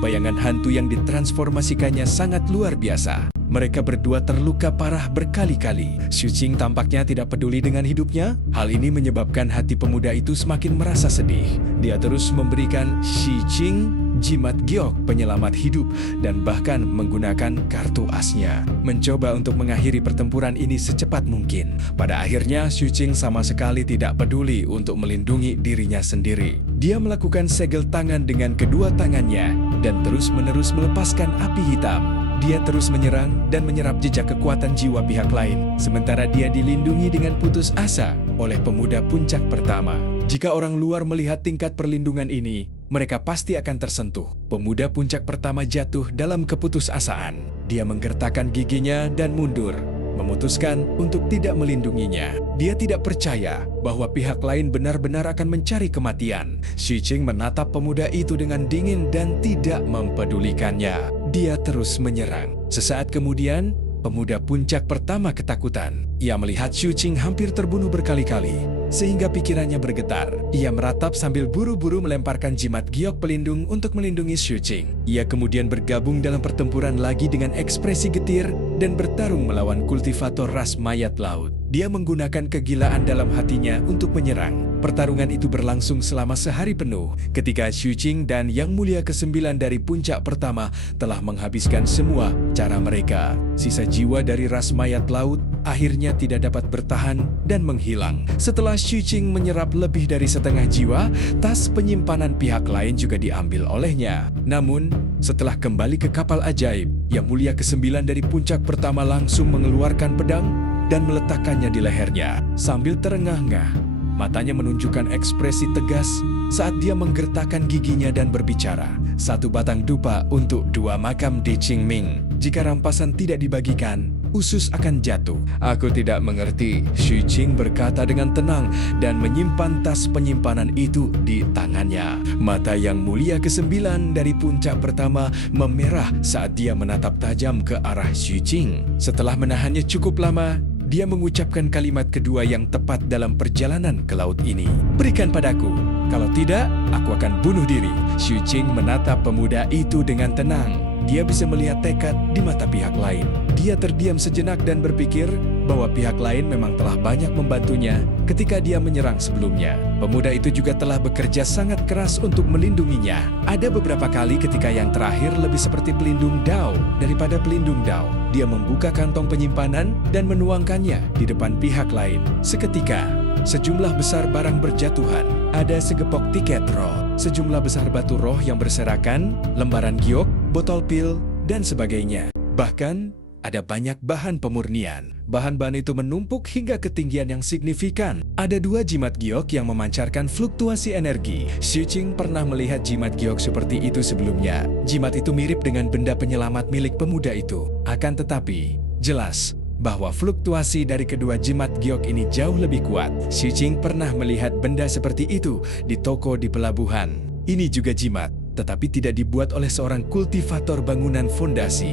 bayangan hantu yang ditransformasikannya sangat luar biasa. Mereka berdua terluka parah berkali-kali. Xu Qing tampaknya tidak peduli dengan hidupnya. Hal ini menyebabkan hati pemuda itu semakin merasa sedih. Dia terus memberikan Xu Qing jimat giok penyelamat hidup dan bahkan menggunakan kartu asnya. Mencoba untuk mengakhiri pertempuran ini secepat mungkin. Pada akhirnya, Xu Qing sama sekali tidak peduli untuk melindungi dirinya sendiri. Dia melakukan segel tangan dengan kedua tangannya dan terus-menerus melepaskan api hitam. Dia terus menyerang dan menyerap jejak kekuatan jiwa pihak lain, sementara dia dilindungi dengan putus asa oleh pemuda puncak pertama. Jika orang luar melihat tingkat perlindungan ini, mereka pasti akan tersentuh. Pemuda puncak pertama jatuh dalam keputusasaan. Dia menggertakkan giginya dan mundur, memutuskan untuk tidak melindunginya. Dia tidak percaya bahwa pihak lain benar-benar akan mencari kematian. Xu Qing menatap pemuda itu dengan dingin dan tidak mempedulikannya. Dia terus menyerang. Sesaat kemudian, pemuda puncak pertama ketakutan. Ia melihat Xu Qing hampir terbunuh berkali-kali, sehingga pikirannya bergetar. Ia meratap sambil buru-buru melemparkan jimat giok pelindung untuk melindungi Xu Qing. Ia kemudian bergabung dalam pertempuran lagi dengan ekspresi getir dan bertarung melawan kultivator ras mayat laut. Dia menggunakan kegilaan dalam hatinya untuk menyerang. Pertarungan itu berlangsung selama sehari penuh. Ketika Xu Qing dan Yang Mulia ke-9 dari puncak pertama telah menghabiskan semua cara mereka, sisa jiwa dari ras mayat laut akhirnya tidak dapat bertahan dan menghilang. Setelah Xu Qing menyerap lebih dari setengah jiwa, tas penyimpanan pihak lain juga diambil olehnya. Namun, setelah kembali ke kapal ajaib, Yang Mulia ke-9 dari puncak pertama langsung mengeluarkan pedang dan meletakkannya di lehernya. Sambil terengah-engah, matanya menunjukkan ekspresi tegas saat dia menggertakkan giginya dan berbicara. Satu batang dupa untuk dua makam di Qingming. Jika rampasan tidak dibagikan, usus akan jatuh. Aku tidak mengerti, Xu Qing berkata dengan tenang dan menyimpan tas penyimpanan itu di tangannya. Mata Yang Mulia ke-9 dari puncak pertama memerah saat dia menatap tajam ke arah Xu Qing. Setelah menahannya cukup lama, dia mengucapkan kalimat kedua yang tepat dalam perjalanan ke laut ini. Berikan padaku, kalau tidak, aku akan bunuh diri. Xu Qing menatap pemuda itu dengan tenang. Dia bisa melihat tekad di mata pihak lain. Dia terdiam sejenak dan berpikir bahwa pihak lain memang telah banyak membantunya ketika dia menyerang sebelumnya. Pemuda itu juga telah bekerja sangat keras untuk melindunginya. Ada beberapa kali ketika yang terakhir lebih seperti pelindung Dao daripada pelindung Dao. Dia membuka kantong penyimpanan dan menuangkannya di depan pihak lain. Seketika, sejumlah besar barang berjatuhan. Ada segepok tiket roh, sejumlah besar batu roh yang berserakan, lembaran giok, botol pil, dan sebagainya. Bahkan, ada banyak bahan pemurnian. Bahan-bahan itu menumpuk hingga ketinggian yang signifikan. Ada 2 jimat giok yang memancarkan fluktuasi energi. Xu Qing pernah melihat jimat giok seperti itu sebelumnya. Jimat itu mirip dengan benda penyelamat milik pemuda itu. Akan tetapi, jelas bahwa fluktuasi dari kedua jimat giok ini jauh lebih kuat. Xu Qing pernah melihat benda seperti itu di toko di pelabuhan. Ini juga jimat, tetapi tidak dibuat oleh seorang kultivator bangunan fondasi,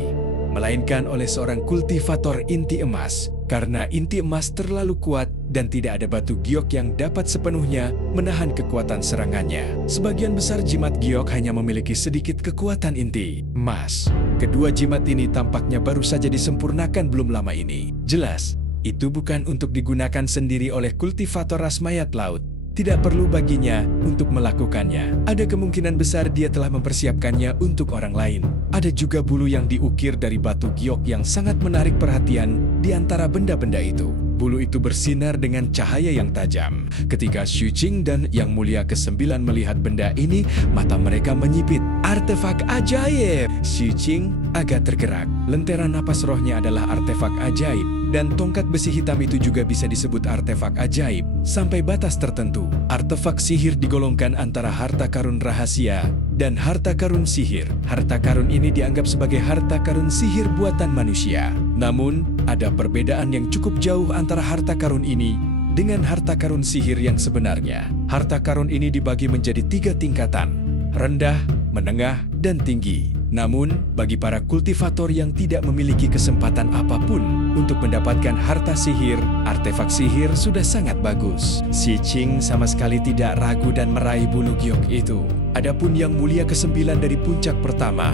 melainkan oleh seorang kultivator inti emas. Karena inti emas terlalu kuat dan tidak ada batu giok yang dapat sepenuhnya menahan kekuatan serangannya. Sebagian besar jimat giok hanya memiliki sedikit kekuatan inti emas. Kedua jimat ini tampaknya baru saja disempurnakan belum lama ini. Jelas, itu bukan untuk digunakan sendiri oleh kultivator ras mayat laut. Tidak perlu baginya untuk melakukannya. Ada kemungkinan besar dia telah mempersiapkannya untuk orang lain. Ada juga bulu yang diukir dari batu giok yang sangat menarik perhatian di antara benda-benda itu. Bulu itu bersinar dengan cahaya yang tajam. Ketika Xu Qing dan Yang Mulia ke-9 melihat benda ini, mata mereka menyipit. Artefak ajaib! Xu Qing agak tergerak. Lentera napas rohnya adalah artefak ajaib. Dan tongkat besi hitam itu juga bisa disebut artefak ajaib. Sampai batas tertentu, artefak sihir digolongkan antara harta karun rahasia dan harta karun sihir. Harta karun ini dianggap sebagai harta karun sihir buatan manusia. Namun, ada perbedaan yang cukup jauh antara harta karun ini dengan harta karun sihir yang sebenarnya. Harta karun ini dibagi menjadi 3 tingkatan: rendah, menengah, dan tinggi. Namun, bagi para kultivator yang tidak memiliki kesempatan apapun untuk mendapatkan harta sihir, artefak sihir sudah sangat bagus. Xu Qing sama sekali tidak ragu dan meraih bulu giok itu. Adapun Yang Mulia ke-9 dari puncak pertama,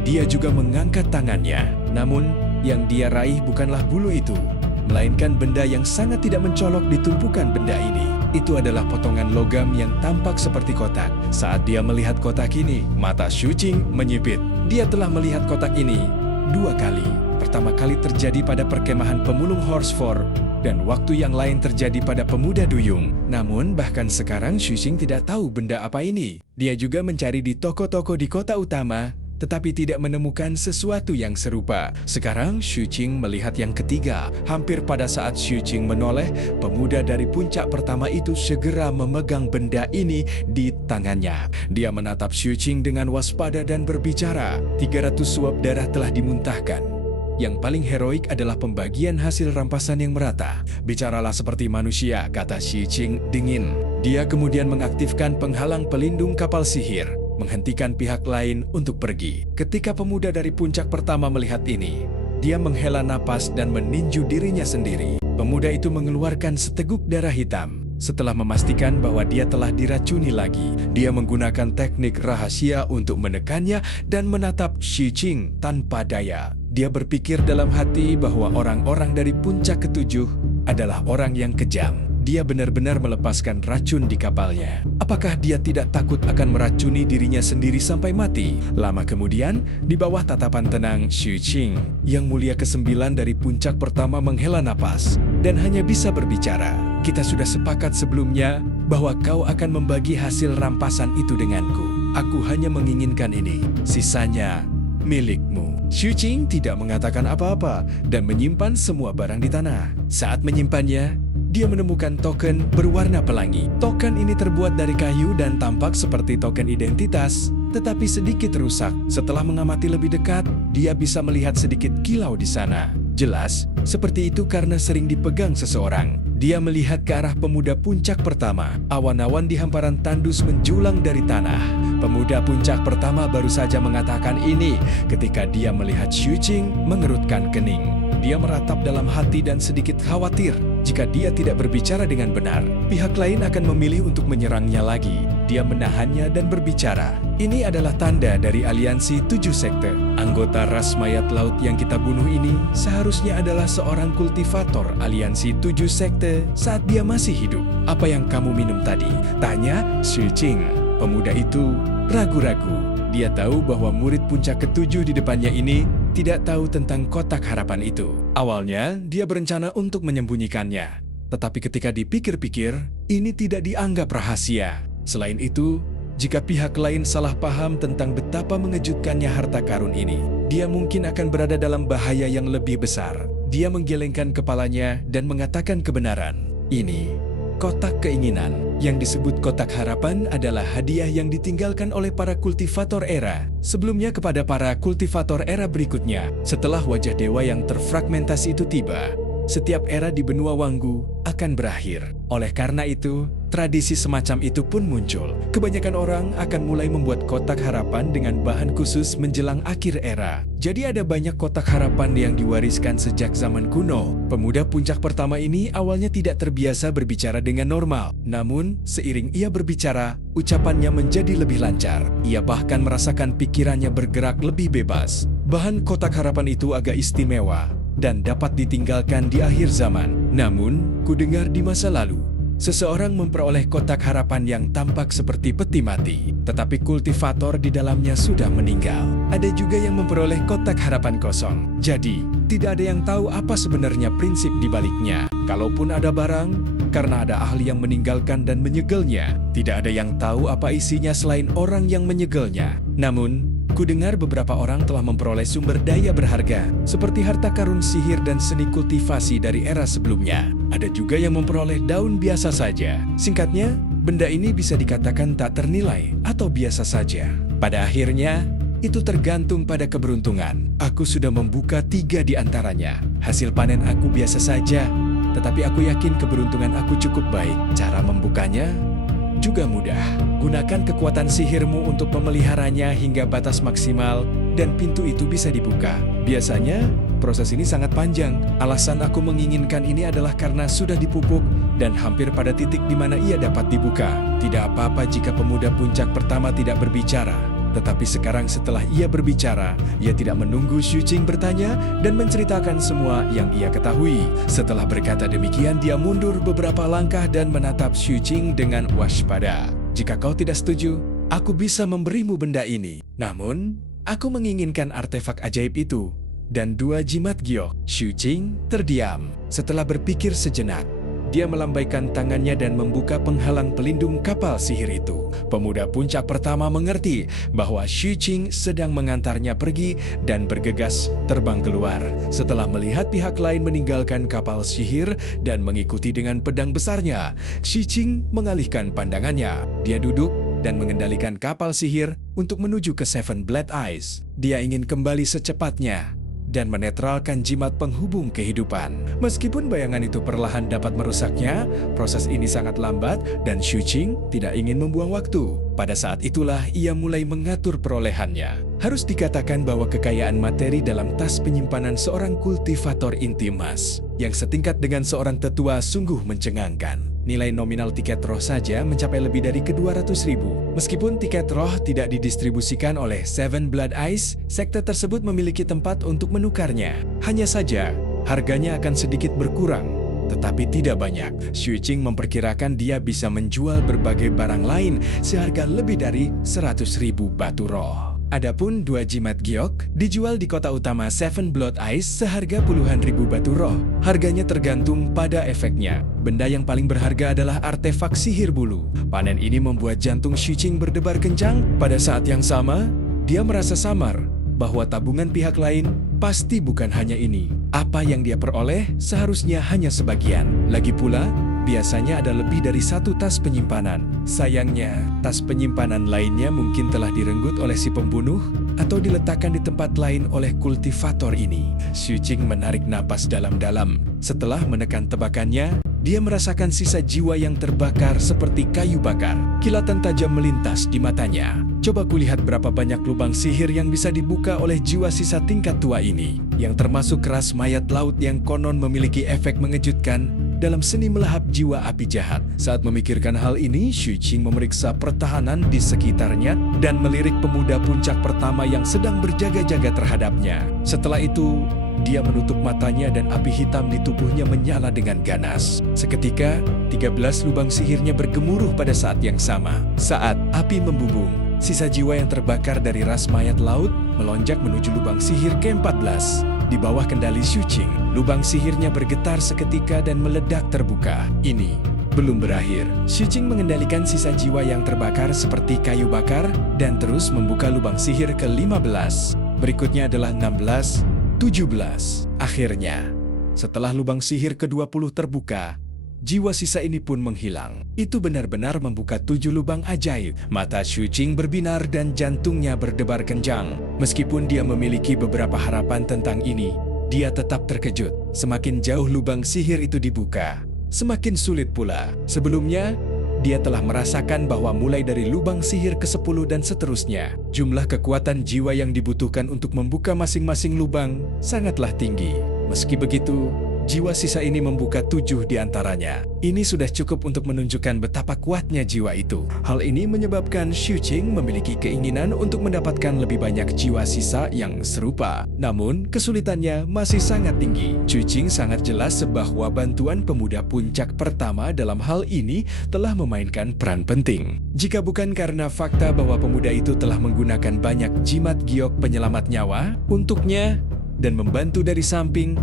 dia juga mengangkat tangannya. Namun, yang dia raih bukanlah bulu itu, melainkan benda yang sangat tidak mencolok di tumpukan benda ini. Itu adalah potongan logam yang tampak seperti kotak. Saat dia melihat kotak ini, mata Xu Qing menyipit. Dia telah melihat kotak ini 2 kali. Pertama kali terjadi pada perkemahan pemulung Horsford, dan waktu yang lain terjadi pada pemuda duyung. Namun, bahkan sekarang Xu Qing tidak tahu benda apa ini. Dia juga mencari di toko-toko di kota utama, tetapi tidak menemukan sesuatu yang serupa. Sekarang Xu Qing melihat yang ketiga. Hampir pada saat Xu Qing menoleh, pemuda dari puncak pertama itu segera memegang benda ini di tangannya. Dia menatap Xu Qing dengan waspada dan berbicara. 300 suap darah telah dimuntahkan. Yang paling heroik adalah pembagian hasil rampasan yang merata. Bicaralah seperti manusia, kata Xu Qing dingin. Dia kemudian mengaktifkan penghalang pelindung kapal sihir, menghentikan pihak lain untuk pergi. Ketika pemuda dari puncak pertama melihat ini, dia menghela napas dan meninju dirinya sendiri. Pemuda itu mengeluarkan seteguk darah hitam. Setelah memastikan bahwa dia telah diracuni lagi, dia menggunakan teknik rahasia untuk menekannya dan menatap Xu Qing tanpa daya. Dia berpikir dalam hati bahwa orang-orang dari puncak ke-7 adalah orang yang kejam. Dia benar-benar melepaskan racun di kapalnya. Apakah dia tidak takut akan meracuni dirinya sendiri sampai mati? Lama kemudian, di bawah tatapan tenang Xu Qing, Yang Mulia ke-9 dari puncak pertama menghela napas dan hanya bisa berbicara. Kita sudah sepakat sebelumnya bahwa kau akan membagi hasil rampasan itu denganku. Aku hanya menginginkan ini. Sisanya milikmu. Xu Qing tidak mengatakan apa-apa dan menyimpan semua barang di tanah. Saat menyimpannya, dia menemukan token berwarna pelangi. Token ini terbuat dari kayu dan tampak seperti token identitas, tetapi sedikit rusak. Setelah mengamati lebih dekat, dia bisa melihat sedikit kilau di sana. Jelas, seperti itu karena sering dipegang seseorang. Dia melihat ke arah pemuda puncak pertama. Awan-awan di hamparan tandus menjulang dari tanah. Pemuda puncak pertama baru saja mengatakan ini ketika dia melihat Xu Qing mengerutkan kening. Dia meratap dalam hati dan sedikit khawatir. Jika dia tidak berbicara dengan benar, pihak lain akan memilih untuk menyerangnya lagi. Dia menahannya dan berbicara. Ini adalah tanda dari aliansi 7 sekte. Anggota ras mayat laut yang kita bunuh ini seharusnya adalah seorang kultivator aliansi 7 sekte saat dia masih hidup. Apa yang kamu minum tadi? Tanya Xu Qing. Pemuda itu ragu-ragu. Dia tahu bahwa murid puncak ke-7 di depannya ini tidak tahu tentang kotak harapan itu. Awalnya, dia berencana untuk menyembunyikannya. Tetapi ketika dipikir-pikir, ini tidak dianggap rahasia. Selain itu, jika pihak lain salah paham tentang betapa mengejutkannya harta karun ini, dia mungkin akan berada dalam bahaya yang lebih besar. Dia menggelengkan kepalanya dan mengatakan kebenaran. Ini kotak keinginan. Yang disebut kotak harapan adalah hadiah yang ditinggalkan oleh para kultivator era sebelumnya kepada para kultivator era berikutnya. Setelah wajah dewa yang terfragmentasi itu tiba, setiap era di benua Wanggu akan berakhir. Oleh karena itu, tradisi semacam itu pun muncul. Kebanyakan orang akan mulai membuat kotak harapan dengan bahan khusus menjelang akhir era. Jadi ada banyak kotak harapan yang diwariskan sejak zaman kuno. Pemuda puncak pertama ini awalnya tidak terbiasa berbicara dengan normal. Namun, seiring ia berbicara, ucapannya menjadi lebih lancar. Ia bahkan merasakan pikirannya bergerak lebih bebas. Bahan kotak harapan itu agak istimewa dan dapat ditinggalkan di akhir zaman. Namun, kudengar di masa lalu, seseorang memperoleh kotak harapan yang tampak seperti peti mati, tetapi kultivator di dalamnya sudah meninggal. Ada juga yang memperoleh kotak harapan kosong. Jadi, tidak ada yang tahu apa sebenarnya prinsip di baliknya. Kalaupun ada barang, karena ada ahli yang meninggalkan dan menyegelnya, tidak ada yang tahu apa isinya selain orang yang menyegelnya. Namun, kudengar beberapa orang telah memperoleh sumber daya berharga, seperti harta karun sihir dan seni kultivasi dari era sebelumnya. Ada juga yang memperoleh daun biasa saja. Singkatnya, benda ini bisa dikatakan tak ternilai atau biasa saja. Pada akhirnya, itu tergantung pada keberuntungan. Aku sudah membuka 3 di antaranya. Hasil panen aku biasa saja, tetapi aku yakin keberuntungan aku cukup baik. Cara membukanya juga mudah. Gunakan kekuatan sihirmu untuk memeliharanya hingga batas maksimal dan pintu itu bisa dibuka. Biasanya, proses ini sangat panjang. Alasan aku menginginkan ini adalah karena sudah dipupuk dan hampir pada titik di mana ia dapat dibuka. Tidak apa-apa jika pemuda puncak pertama tidak berbicara. Tetapi sekarang setelah ia berbicara, ia tidak menunggu Xu Qing bertanya dan menceritakan semua yang ia ketahui. Setelah berkata demikian, dia mundur beberapa langkah dan menatap Xu Qing dengan waspada. Jika kau tidak setuju, aku bisa memberimu benda ini. Namun, aku menginginkan artefak ajaib itu dan 2 jimat giok. Xu Qing terdiam. Setelah berpikir sejenak, dia melambaikan tangannya dan membuka penghalang pelindung kapal sihir itu. Pemuda puncak pertama mengerti bahwa Xu Qing sedang mengantarnya pergi dan bergegas terbang keluar. Setelah melihat pihak lain meninggalkan kapal sihir dan mengikuti dengan pedang besarnya, Xu Qing mengalihkan pandangannya. Dia duduk dan mengendalikan kapal sihir untuk menuju ke Seven Blood Eyes. Dia ingin kembali secepatnya dan menetralkan jimat penghubung kehidupan. Meskipun bayangan itu perlahan dapat merusaknya, proses ini sangat lambat dan Xu Qing tidak ingin membuang waktu. Pada saat itulah ia mulai mengatur perolehannya. Harus dikatakan bahwa kekayaan materi dalam tas penyimpanan seorang kultivator inti emas yang setingkat dengan seorang tetua sungguh mencengangkan. Nilai nominal tiket roh saja mencapai lebih dari ke-200.000. Meskipun tiket roh tidak didistribusikan oleh Seven Blood Eyes, sekte tersebut memiliki tempat untuk menukarnya. Hanya saja, harganya akan sedikit berkurang, tetapi tidak banyak. Xu Qing memperkirakan dia bisa menjual berbagai barang lain seharga lebih dari 100.000 batu roh. Adapun 2 jimat giok dijual di kota utama Seven Blood Eyes seharga puluhan ribu batu roh. Harganya tergantung pada efeknya. Benda yang paling berharga adalah artefak sihir bulu. Panen ini membuat jantung Xu Qing berdebar kencang. Pada saat yang sama, dia merasa samar bahwa tabungan pihak lain pasti bukan hanya ini. Apa yang dia peroleh seharusnya hanya sebagian. Lagi pula, biasanya ada lebih dari 1 tas penyimpanan. Sayangnya, tas penyimpanan lainnya mungkin telah direnggut oleh si pembunuh atau diletakkan di tempat lain oleh kultivator ini. Xu Qing menarik napas dalam-dalam. Setelah menekan tebakannya, dia merasakan sisa jiwa yang terbakar seperti kayu bakar. Kilatan tajam melintas di matanya. Coba kulihat berapa banyak lubang sihir yang bisa dibuka oleh jiwa sisa tingkat tua ini, yang termasuk keras mayat laut yang konon memiliki efek mengejutkan dalam seni melahap jiwa api jahat. Saat memikirkan hal ini, Xu Qing memeriksa pertahanan di sekitarnya dan melirik pemuda puncak pertama yang sedang berjaga-jaga terhadapnya. Setelah itu, dia menutup matanya dan api hitam di tubuhnya menyala dengan ganas. Seketika, 13 lubang sihirnya bergemuruh pada saat yang sama. Saat api membubung, sisa jiwa yang terbakar dari ras mayat laut melonjak menuju lubang sihir ke-14. Di bawah kendali Xu Qing, lubang sihirnya bergetar seketika dan meledak terbuka. Ini belum berakhir. Xu Qing mengendalikan sisa jiwa yang terbakar seperti kayu bakar dan terus membuka lubang sihir ke-15. Berikutnya adalah 16, 17. Akhirnya, setelah lubang sihir ke-20 terbuka, jiwa sisa ini pun menghilang. Itu benar-benar membuka 7 lubang ajaib. Mata Xu Qing berbinar dan jantungnya berdebar kencang. Meskipun dia memiliki beberapa harapan tentang ini, dia tetap terkejut. Semakin jauh lubang sihir itu dibuka, semakin sulit pula. Sebelumnya, dia telah merasakan bahwa mulai dari lubang sihir ke-10 dan seterusnya, jumlah kekuatan jiwa yang dibutuhkan untuk membuka masing-masing lubang sangatlah tinggi. Meski begitu, jiwa sisa ini membuka 7 di antaranya. Ini sudah cukup untuk menunjukkan betapa kuatnya jiwa itu. Hal ini menyebabkan Xu Qing memiliki keinginan untuk mendapatkan lebih banyak jiwa sisa yang serupa. Namun, kesulitannya masih sangat tinggi. Xu Qing sangat jelas bahwa bantuan pemuda puncak pertama dalam hal ini telah memainkan peran penting. Jika bukan karena fakta bahwa pemuda itu telah menggunakan banyak jimat giok penyelamat nyawa untuknya dan membantu dari samping,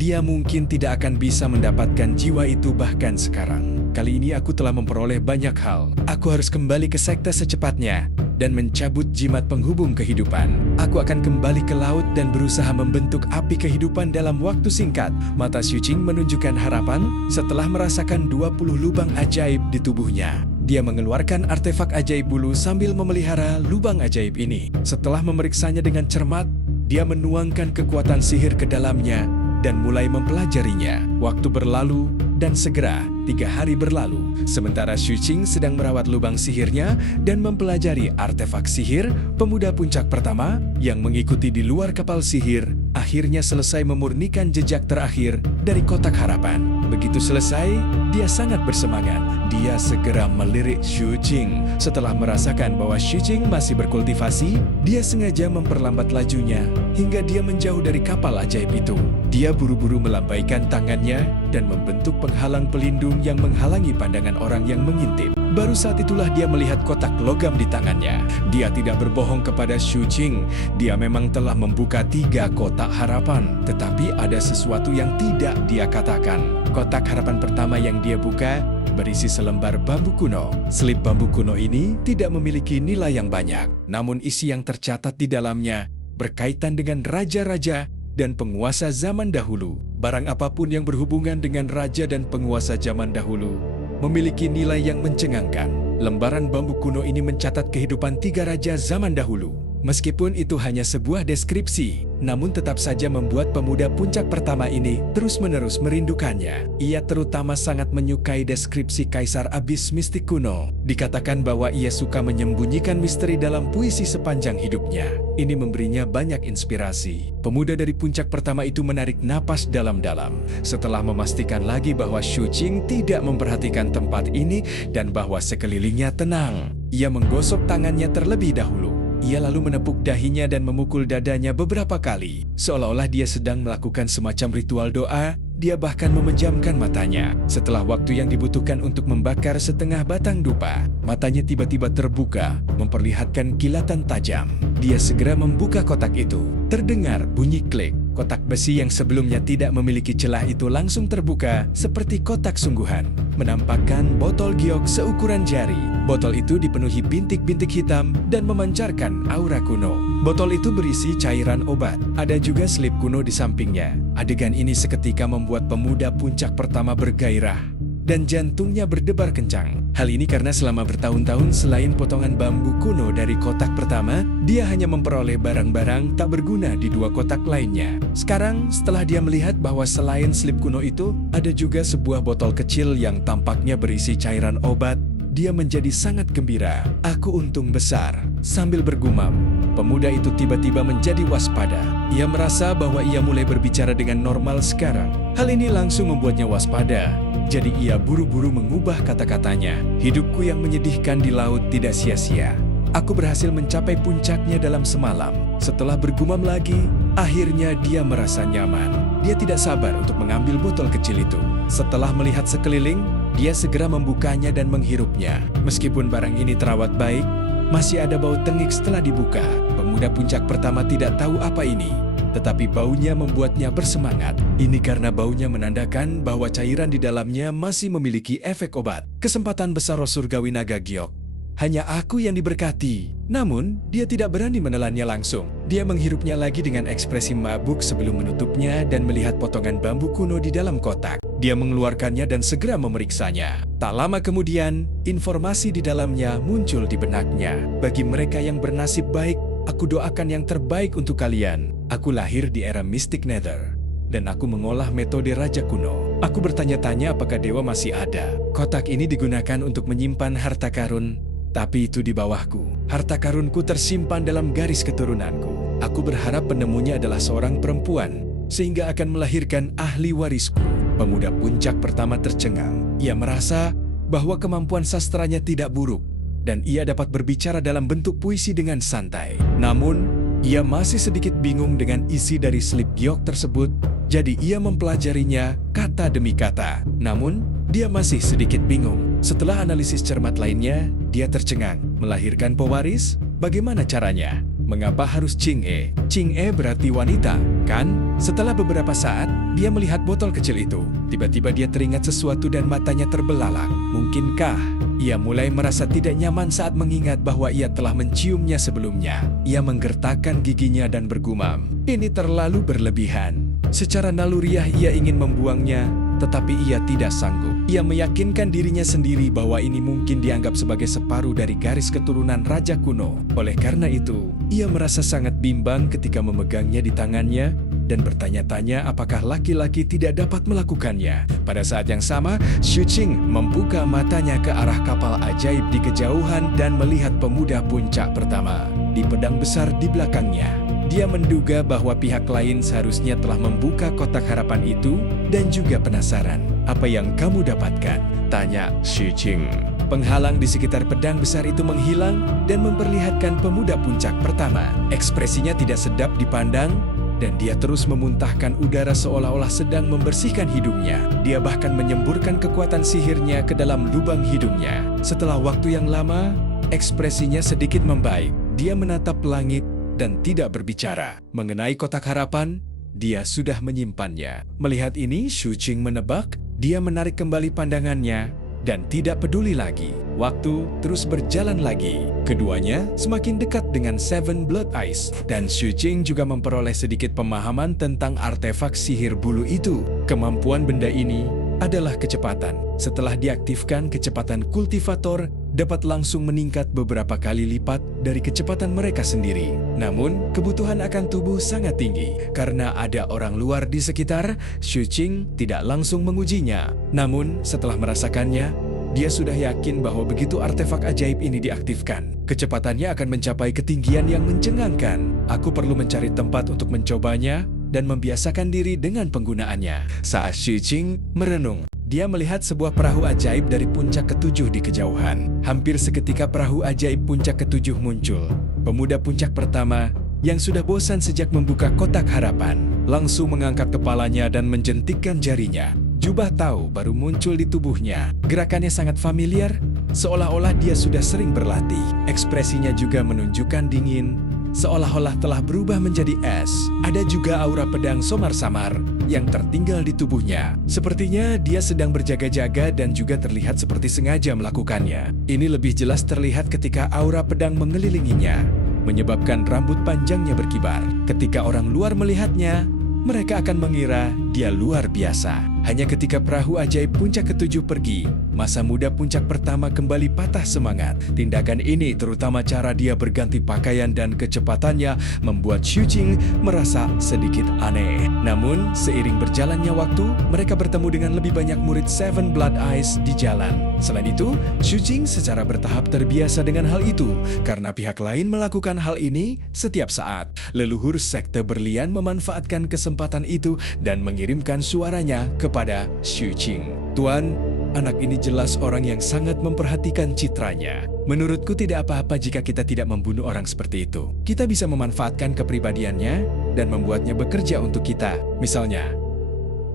dia mungkin tidak akan bisa mendapatkan jiwa itu bahkan sekarang. Kali ini aku telah memperoleh banyak hal. Aku harus kembali ke sekte secepatnya dan mencabut jimat penghubung kehidupan. Aku akan kembali ke laut dan berusaha membentuk api kehidupan dalam waktu singkat. Mata Xu Qing menunjukkan harapan setelah merasakan 20 lubang ajaib di tubuhnya. Dia mengeluarkan artefak ajaib bulu sambil memelihara lubang ajaib ini. Setelah memeriksanya dengan cermat, dia menuangkan kekuatan sihir ke dalamnya dan mulai mempelajarinya. Waktu berlalu dan segera 3 hari berlalu. Sementara Xu Qing sedang merawat lubang sihirnya dan mempelajari artefak sihir, pemuda puncak pertama yang mengikuti di luar kapal sihir akhirnya selesai memurnikan jejak terakhir dari kotak harapan. Begitu selesai, dia sangat bersemangat. Dia segera melirik Xu Qing. Setelah merasakan bahwa Xu Qing masih berkultivasi, dia sengaja memperlambat lajunya hingga dia menjauh dari kapal ajaib itu. Dia buru-buru melambaikan tangannya dan membentuk penghalang pelindung yang menghalangi pandangan orang yang mengintip. Baru saat itulah dia melihat kotak logam di tangannya. Dia tidak berbohong kepada Xu Qing. Dia memang telah membuka 3 kotak harapan. Tetapi ada sesuatu yang tidak dia katakan. Kotak harapan pertama yang dia buka berisi selembar bambu kuno. Selip bambu kuno ini tidak memiliki nilai yang banyak. Namun isi yang tercatat di dalamnya berkaitan dengan raja-raja dan penguasa zaman dahulu. Barang apapun yang berhubungan dengan raja dan penguasa zaman dahulu memiliki nilai yang mencengangkan. Lembaran bambu kuno ini mencatat kehidupan 3 raja zaman dahulu. Meskipun itu hanya sebuah deskripsi, namun tetap saja membuat pemuda puncak pertama ini terus-menerus merindukannya. Ia terutama sangat menyukai deskripsi Kaisar Abis mistik kuno. Dikatakan bahwa ia suka menyembunyikan misteri dalam puisi sepanjang hidupnya. Ini memberinya banyak inspirasi. Pemuda dari puncak pertama itu menarik napas dalam-dalam. Setelah memastikan lagi bahwa Xu Qing tidak memperhatikan tempat ini dan bahwa sekelilingnya tenang, ia menggosok tangannya terlebih dahulu. Ia lalu menepuk dahinya dan memukul dadanya beberapa kali. Seolah-olah dia sedang melakukan semacam ritual doa. Dia bahkan memejamkan matanya. Setelah waktu yang dibutuhkan untuk membakar setengah batang dupa, matanya tiba-tiba terbuka, memperlihatkan kilatan tajam. Dia segera membuka kotak itu. Terdengar bunyi klik. Kotak besi yang sebelumnya tidak memiliki celah itu langsung terbuka seperti kotak sungguhan, menampakkan botol giok seukuran jari. Botol itu dipenuhi bintik-bintik hitam dan memancarkan aura kuno. Botol itu berisi cairan obat. Ada juga selip kuno di sampingnya. Adegan ini seketika membuat pemuda puncak pertama bergairah dan jantungnya berdebar kencang. Hal ini karena selama bertahun-tahun selain potongan bambu kuno dari kotak pertama, dia hanya memperoleh barang-barang tak berguna di 2 kotak lainnya. Sekarang, setelah dia melihat bahwa selain selip kuno itu, ada juga sebuah botol kecil yang tampaknya berisi cairan obat, dia menjadi sangat gembira. Aku untung besar. Sambil bergumam, pemuda itu tiba-tiba menjadi waspada. Ia merasa bahwa ia mulai berbicara dengan normal sekarang. Hal ini langsung membuatnya waspada. Jadi ia buru-buru mengubah kata-katanya. Hidupku yang menyedihkan di laut tidak sia-sia. Aku berhasil mencapai puncaknya dalam semalam. Setelah bergumam lagi, akhirnya dia merasa nyaman. Dia tidak sabar untuk mengambil botol kecil itu. Setelah melihat sekeliling, dia segera membukanya dan menghirupnya. Meskipun barang ini terawat baik, masih ada bau tengik setelah dibuka. Pemuda puncak pertama tidak tahu apa ini, tetapi baunya membuatnya bersemangat. Ini karena baunya menandakan bahwa cairan di dalamnya masih memiliki efek obat. Kesempatan besar roh surgawi naga giok hanya aku yang diberkati. Namun, dia tidak berani menelannya langsung. Dia menghirupnya lagi dengan ekspresi mabuk sebelum menutupnya dan melihat potongan bambu kuno di dalam kotak. Dia mengeluarkannya dan segera memeriksanya. Tak lama kemudian, informasi di dalamnya muncul di benaknya. Bagi mereka yang bernasib baik, aku doakan yang terbaik untuk kalian. Aku lahir di era Mystic Nether, dan aku mengolah metode Raja Kuno. Aku bertanya-tanya apakah dewa masih ada. Kotak ini digunakan untuk menyimpan harta karun, tapi itu di bawahku. Harta karunku tersimpan dalam garis keturunanku. Aku berharap penemunya adalah seorang perempuan, sehingga akan melahirkan ahli warisku. Pemuda puncak pertama tercengang. Ia merasa bahwa kemampuan sastranya tidak buruk, dan ia dapat berbicara dalam bentuk puisi dengan santai. Namun, ia masih sedikit bingung dengan isi dari slip giok tersebut, jadi ia mempelajarinya kata demi kata. Namun, dia masih sedikit bingung. Setelah analisis cermat lainnya, dia tercengang. Melahirkan pewaris? Bagaimana caranya? Mengapa harus Ching-e? Ching-e berarti wanita, kan? Setelah beberapa saat, dia melihat botol kecil itu. Tiba-tiba dia teringat sesuatu dan matanya terbelalak. Mungkinkah ia mulai merasa tidak nyaman saat mengingat bahwa ia telah menciumnya sebelumnya? Ia menggertakkan giginya dan bergumam, "Ini terlalu berlebihan." Secara naluriah ia ingin membuangnya, tetapi ia tidak sanggup. Ia meyakinkan dirinya sendiri bahwa ini mungkin dianggap sebagai separuh dari garis keturunan Raja Kuno. Oleh karena itu, ia merasa sangat bimbang ketika memegangnya di tangannya dan bertanya-tanya apakah laki-laki tidak dapat melakukannya. Pada saat yang sama, Xu Qing membuka matanya ke arah kapal ajaib di kejauhan dan melihat pemuda puncak pertama di pedang besar di belakangnya. Dia menduga bahwa pihak lain seharusnya telah membuka kotak harapan itu dan juga penasaran. "Apa yang kamu dapatkan?" tanya Xu Qing. Penghalang di sekitar pedang besar itu menghilang dan memperlihatkan pemuda puncak pertama. Ekspresinya tidak sedap dipandang dan dia terus memuntahkan udara seolah-olah sedang membersihkan hidungnya. Dia bahkan menyemburkan kekuatan sihirnya ke dalam lubang hidungnya. Setelah waktu yang lama, ekspresinya sedikit membaik. Dia menatap langit dan tidak berbicara. Mengenai kotak harapan, dia sudah menyimpannya. Melihat ini, Xu Qing menebak. Dia menarik kembali pandangannya dan tidak peduli lagi. Waktu terus berjalan lagi. Keduanya semakin dekat dengan Seven Blood Eyes, dan Xu Qing juga memperoleh sedikit pemahaman tentang artefak sihir bulu itu. Kemampuan benda ini adalah kecepatan. Setelah diaktifkan, kecepatan kultivator dapat langsung meningkat beberapa kali lipat dari kecepatan mereka sendiri. Namun, kebutuhan akan tubuh sangat tinggi. Karena ada orang luar di sekitar, Xu Qing tidak langsung mengujinya. Namun, setelah merasakannya, dia sudah yakin bahwa begitu artefak ajaib ini diaktifkan, kecepatannya akan mencapai ketinggian yang mencengangkan. Aku perlu mencari tempat untuk mencobanya dan membiasakan diri dengan penggunaannya. Saat Xu Qing merenung, dia melihat sebuah perahu ajaib dari puncak ketujuh di kejauhan. Hampir seketika perahu ajaib puncak ketujuh muncul. Pemuda puncak pertama yang sudah bosan sejak membuka kotak harapan langsung mengangkat kepalanya dan menjentikkan jarinya. Jubah tahu baru muncul di tubuhnya. Gerakannya sangat familiar, seolah-olah dia sudah sering berlatih. Ekspresinya juga menunjukkan dingin, seolah-olah telah berubah menjadi es. Ada juga aura pedang samar-samar yang tertinggal di tubuhnya. Sepertinya dia sedang berjaga-jaga dan juga terlihat seperti sengaja melakukannya. Ini lebih jelas terlihat ketika aura pedang mengelilinginya, menyebabkan rambut panjangnya berkibar. Ketika orang luar melihatnya, mereka akan mengira dia luar biasa. Hanya ketika perahu ajaib puncak ketujuh pergi, masa muda puncak pertama kembali patah semangat. Tindakan ini, terutama cara dia berganti pakaian dan kecepatannya, membuat Xu Qing merasa sedikit aneh. Namun, seiring berjalannya waktu, mereka bertemu dengan lebih banyak murid Seven Blood Eyes di jalan. Selain itu, Xu Qing secara bertahap terbiasa dengan hal itu, karena pihak lain melakukan hal ini setiap saat. Leluhur Sekte Berlian memanfaatkan kesempatan itu dan mengirimkan suaranya kepada Xu Qing. "Tuan, anak ini jelas orang yang sangat memperhatikan citranya. Menurutku tidak apa-apa jika kita tidak membunuh orang seperti itu. Kita bisa memanfaatkan kepribadiannya dan membuatnya bekerja untuk kita. Misalnya,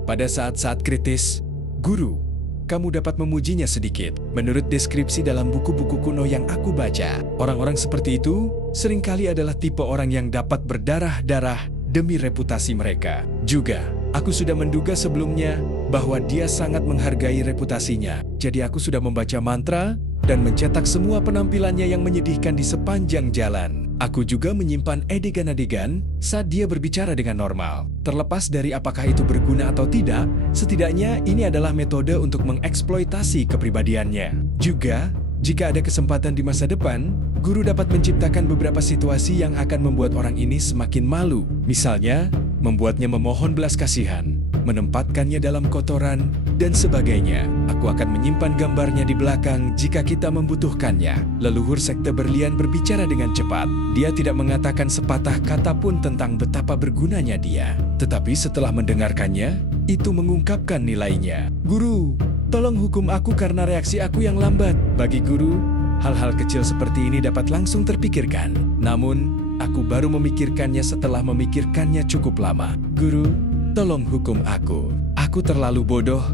pada saat-saat kritis, guru, kamu dapat memujinya sedikit. Menurut deskripsi dalam buku-buku kuno yang aku baca, orang-orang seperti itu seringkali adalah tipe orang yang dapat berdarah-darah demi reputasi mereka. Juga, aku sudah menduga sebelumnya bahwa dia sangat menghargai reputasinya. Jadi aku sudah membaca mantra dan mencetak semua penampilannya yang menyedihkan di sepanjang jalan. Aku juga menyimpan adegan-adegan saat dia berbicara dengan normal. Terlepas dari apakah itu berguna atau tidak, setidaknya ini adalah metode untuk mengeksploitasi kepribadiannya. Juga, jika ada kesempatan di masa depan, guru dapat menciptakan beberapa situasi yang akan membuat orang ini semakin malu. Misalnya, membuatnya memohon belas kasihan, menempatkannya dalam kotoran, dan sebagainya. Aku akan menyimpan gambarnya di belakang jika kita membutuhkannya. Leluhur sekte berlian berbicara dengan cepat. Dia tidak mengatakan sepatah kata pun tentang betapa bergunanya dia. Tetapi setelah mendengarkannya, itu mengungkapkan nilainya. Guru, tolong hukum aku karena reaksi aku yang lambat. Bagi guru, hal-hal kecil seperti ini dapat langsung terpikirkan. Namun, aku baru memikirkannya setelah memikirkannya cukup lama. Guru, tolong hukum aku. Aku terlalu bodoh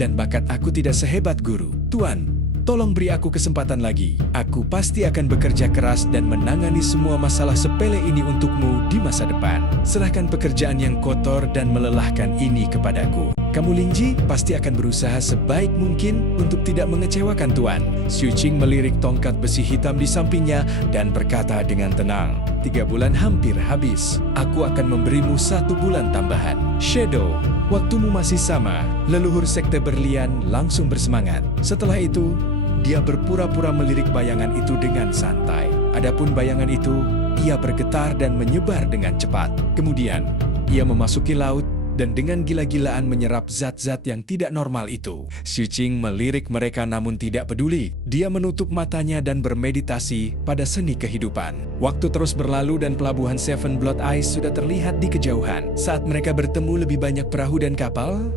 dan bakat aku tidak sehebat guru. Tuan, tolong beri aku kesempatan lagi. Aku pasti akan bekerja keras dan menangani semua masalah sepele ini untukmu di masa depan. Serahkan pekerjaan yang kotor dan melelahkan ini kepadaku. Kamu Lingji pasti akan berusaha sebaik mungkin untuk tidak mengecewakan Tuan. Xu Qing melirik tongkat besi hitam di sampingnya dan berkata dengan tenang, 3 bulan hampir habis. Aku akan memberimu 1 bulan tambahan. Shadow, waktumu masih sama. Leluhur sekte berlian langsung bersemangat. Setelah itu, dia berpura-pura melirik bayangan itu dengan santai. Adapun bayangan itu, ia bergetar dan menyebar dengan cepat. Kemudian, ia memasuki laut dan dengan gila-gilaan menyerap zat-zat yang tidak normal itu. Xu Qing melirik mereka namun tidak peduli. Dia menutup matanya dan bermeditasi pada seni kehidupan. Waktu terus berlalu dan pelabuhan Seven Blood Eyes sudah terlihat di kejauhan. Saat mereka bertemu lebih banyak perahu dan kapal,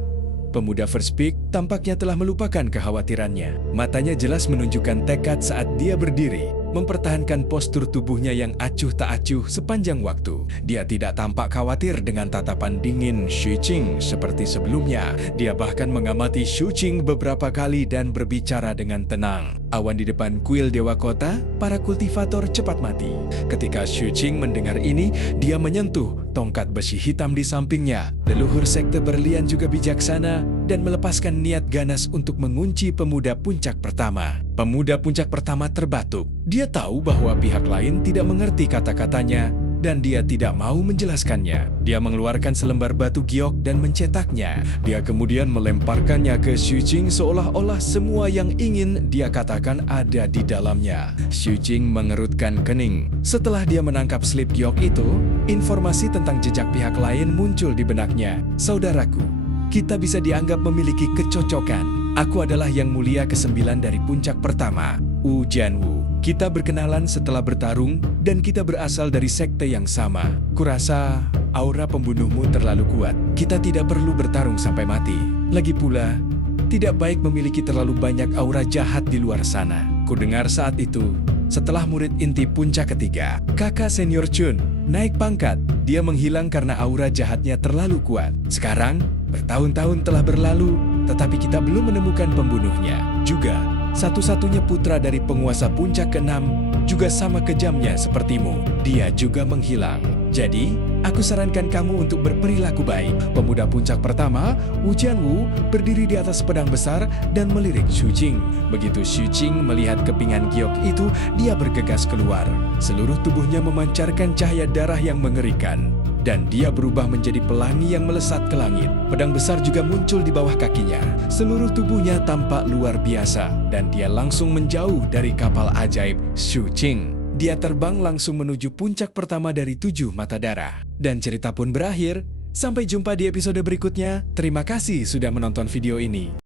pemuda First Peak tampaknya telah melupakan kekhawatirannya. Matanya jelas menunjukkan tekad saat dia berdiri, mempertahankan postur tubuhnya yang acuh tak acuh sepanjang waktu. Dia tidak tampak khawatir dengan tatapan dingin Xu Qing seperti sebelumnya. Dia bahkan mengamati Xu Qing beberapa kali dan berbicara dengan tenang. Awan di depan kuil Dewa Kota, para kultivator cepat mati. Ketika Xu Qing mendengar ini, dia menyentuh tongkat besi hitam di sampingnya. Leluhur sekte berlian juga bijaksana dan melepaskan niat ganas untuk mengunci pemuda puncak pertama. Pemuda puncak pertama terbatuk. Dia tahu bahwa pihak lain tidak mengerti kata-katanya dan dia tidak mau menjelaskannya. Dia mengeluarkan selembar batu giok dan mencetaknya. Dia kemudian melemparkannya ke Xu Qing seolah-olah semua yang ingin dia katakan ada di dalamnya. Xu Qing mengerutkan kening. Setelah dia menangkap slip giok itu, informasi tentang jejak pihak lain muncul di benaknya. Saudaraku, kita bisa dianggap memiliki kecocokan. Aku adalah yang mulia ke-9 dari puncak pertama, Wu Jianwu. Kita berkenalan setelah bertarung dan kita berasal dari sekte yang sama. Kurasa aura pembunuhmu terlalu kuat. Kita tidak perlu bertarung sampai mati. Lagi pula, tidak baik memiliki terlalu banyak aura jahat di luar sana. Kudengar saat itu, setelah murid inti puncak ketiga, kakak senior Chun, naik pangkat. Dia menghilang karena aura jahatnya terlalu kuat. Sekarang, bertahun-tahun telah berlalu, tetapi kita belum menemukan pembunuhnya. Juga, satu-satunya putra dari penguasa puncak ke-6 juga sama kejamnya sepertimu. Dia juga menghilang. Jadi, aku sarankan kamu untuk berperilaku baik. Pemuda puncak pertama, Wu Jianwu, berdiri di atas pedang besar dan melirik Xu Qing. Begitu Xu Qing melihat kepingan giok itu, dia bergegas keluar. Seluruh tubuhnya memancarkan cahaya darah yang mengerikan. Dan dia berubah menjadi pelangi yang melesat ke langit. Pedang besar juga muncul di bawah kakinya. Seluruh tubuhnya tampak luar biasa. Dan dia langsung menjauh dari kapal ajaib Xu Qing. Dia terbang langsung menuju puncak pertama dari 7 mata darah. Dan cerita pun berakhir. Sampai jumpa di episode berikutnya. Terima kasih sudah menonton video ini.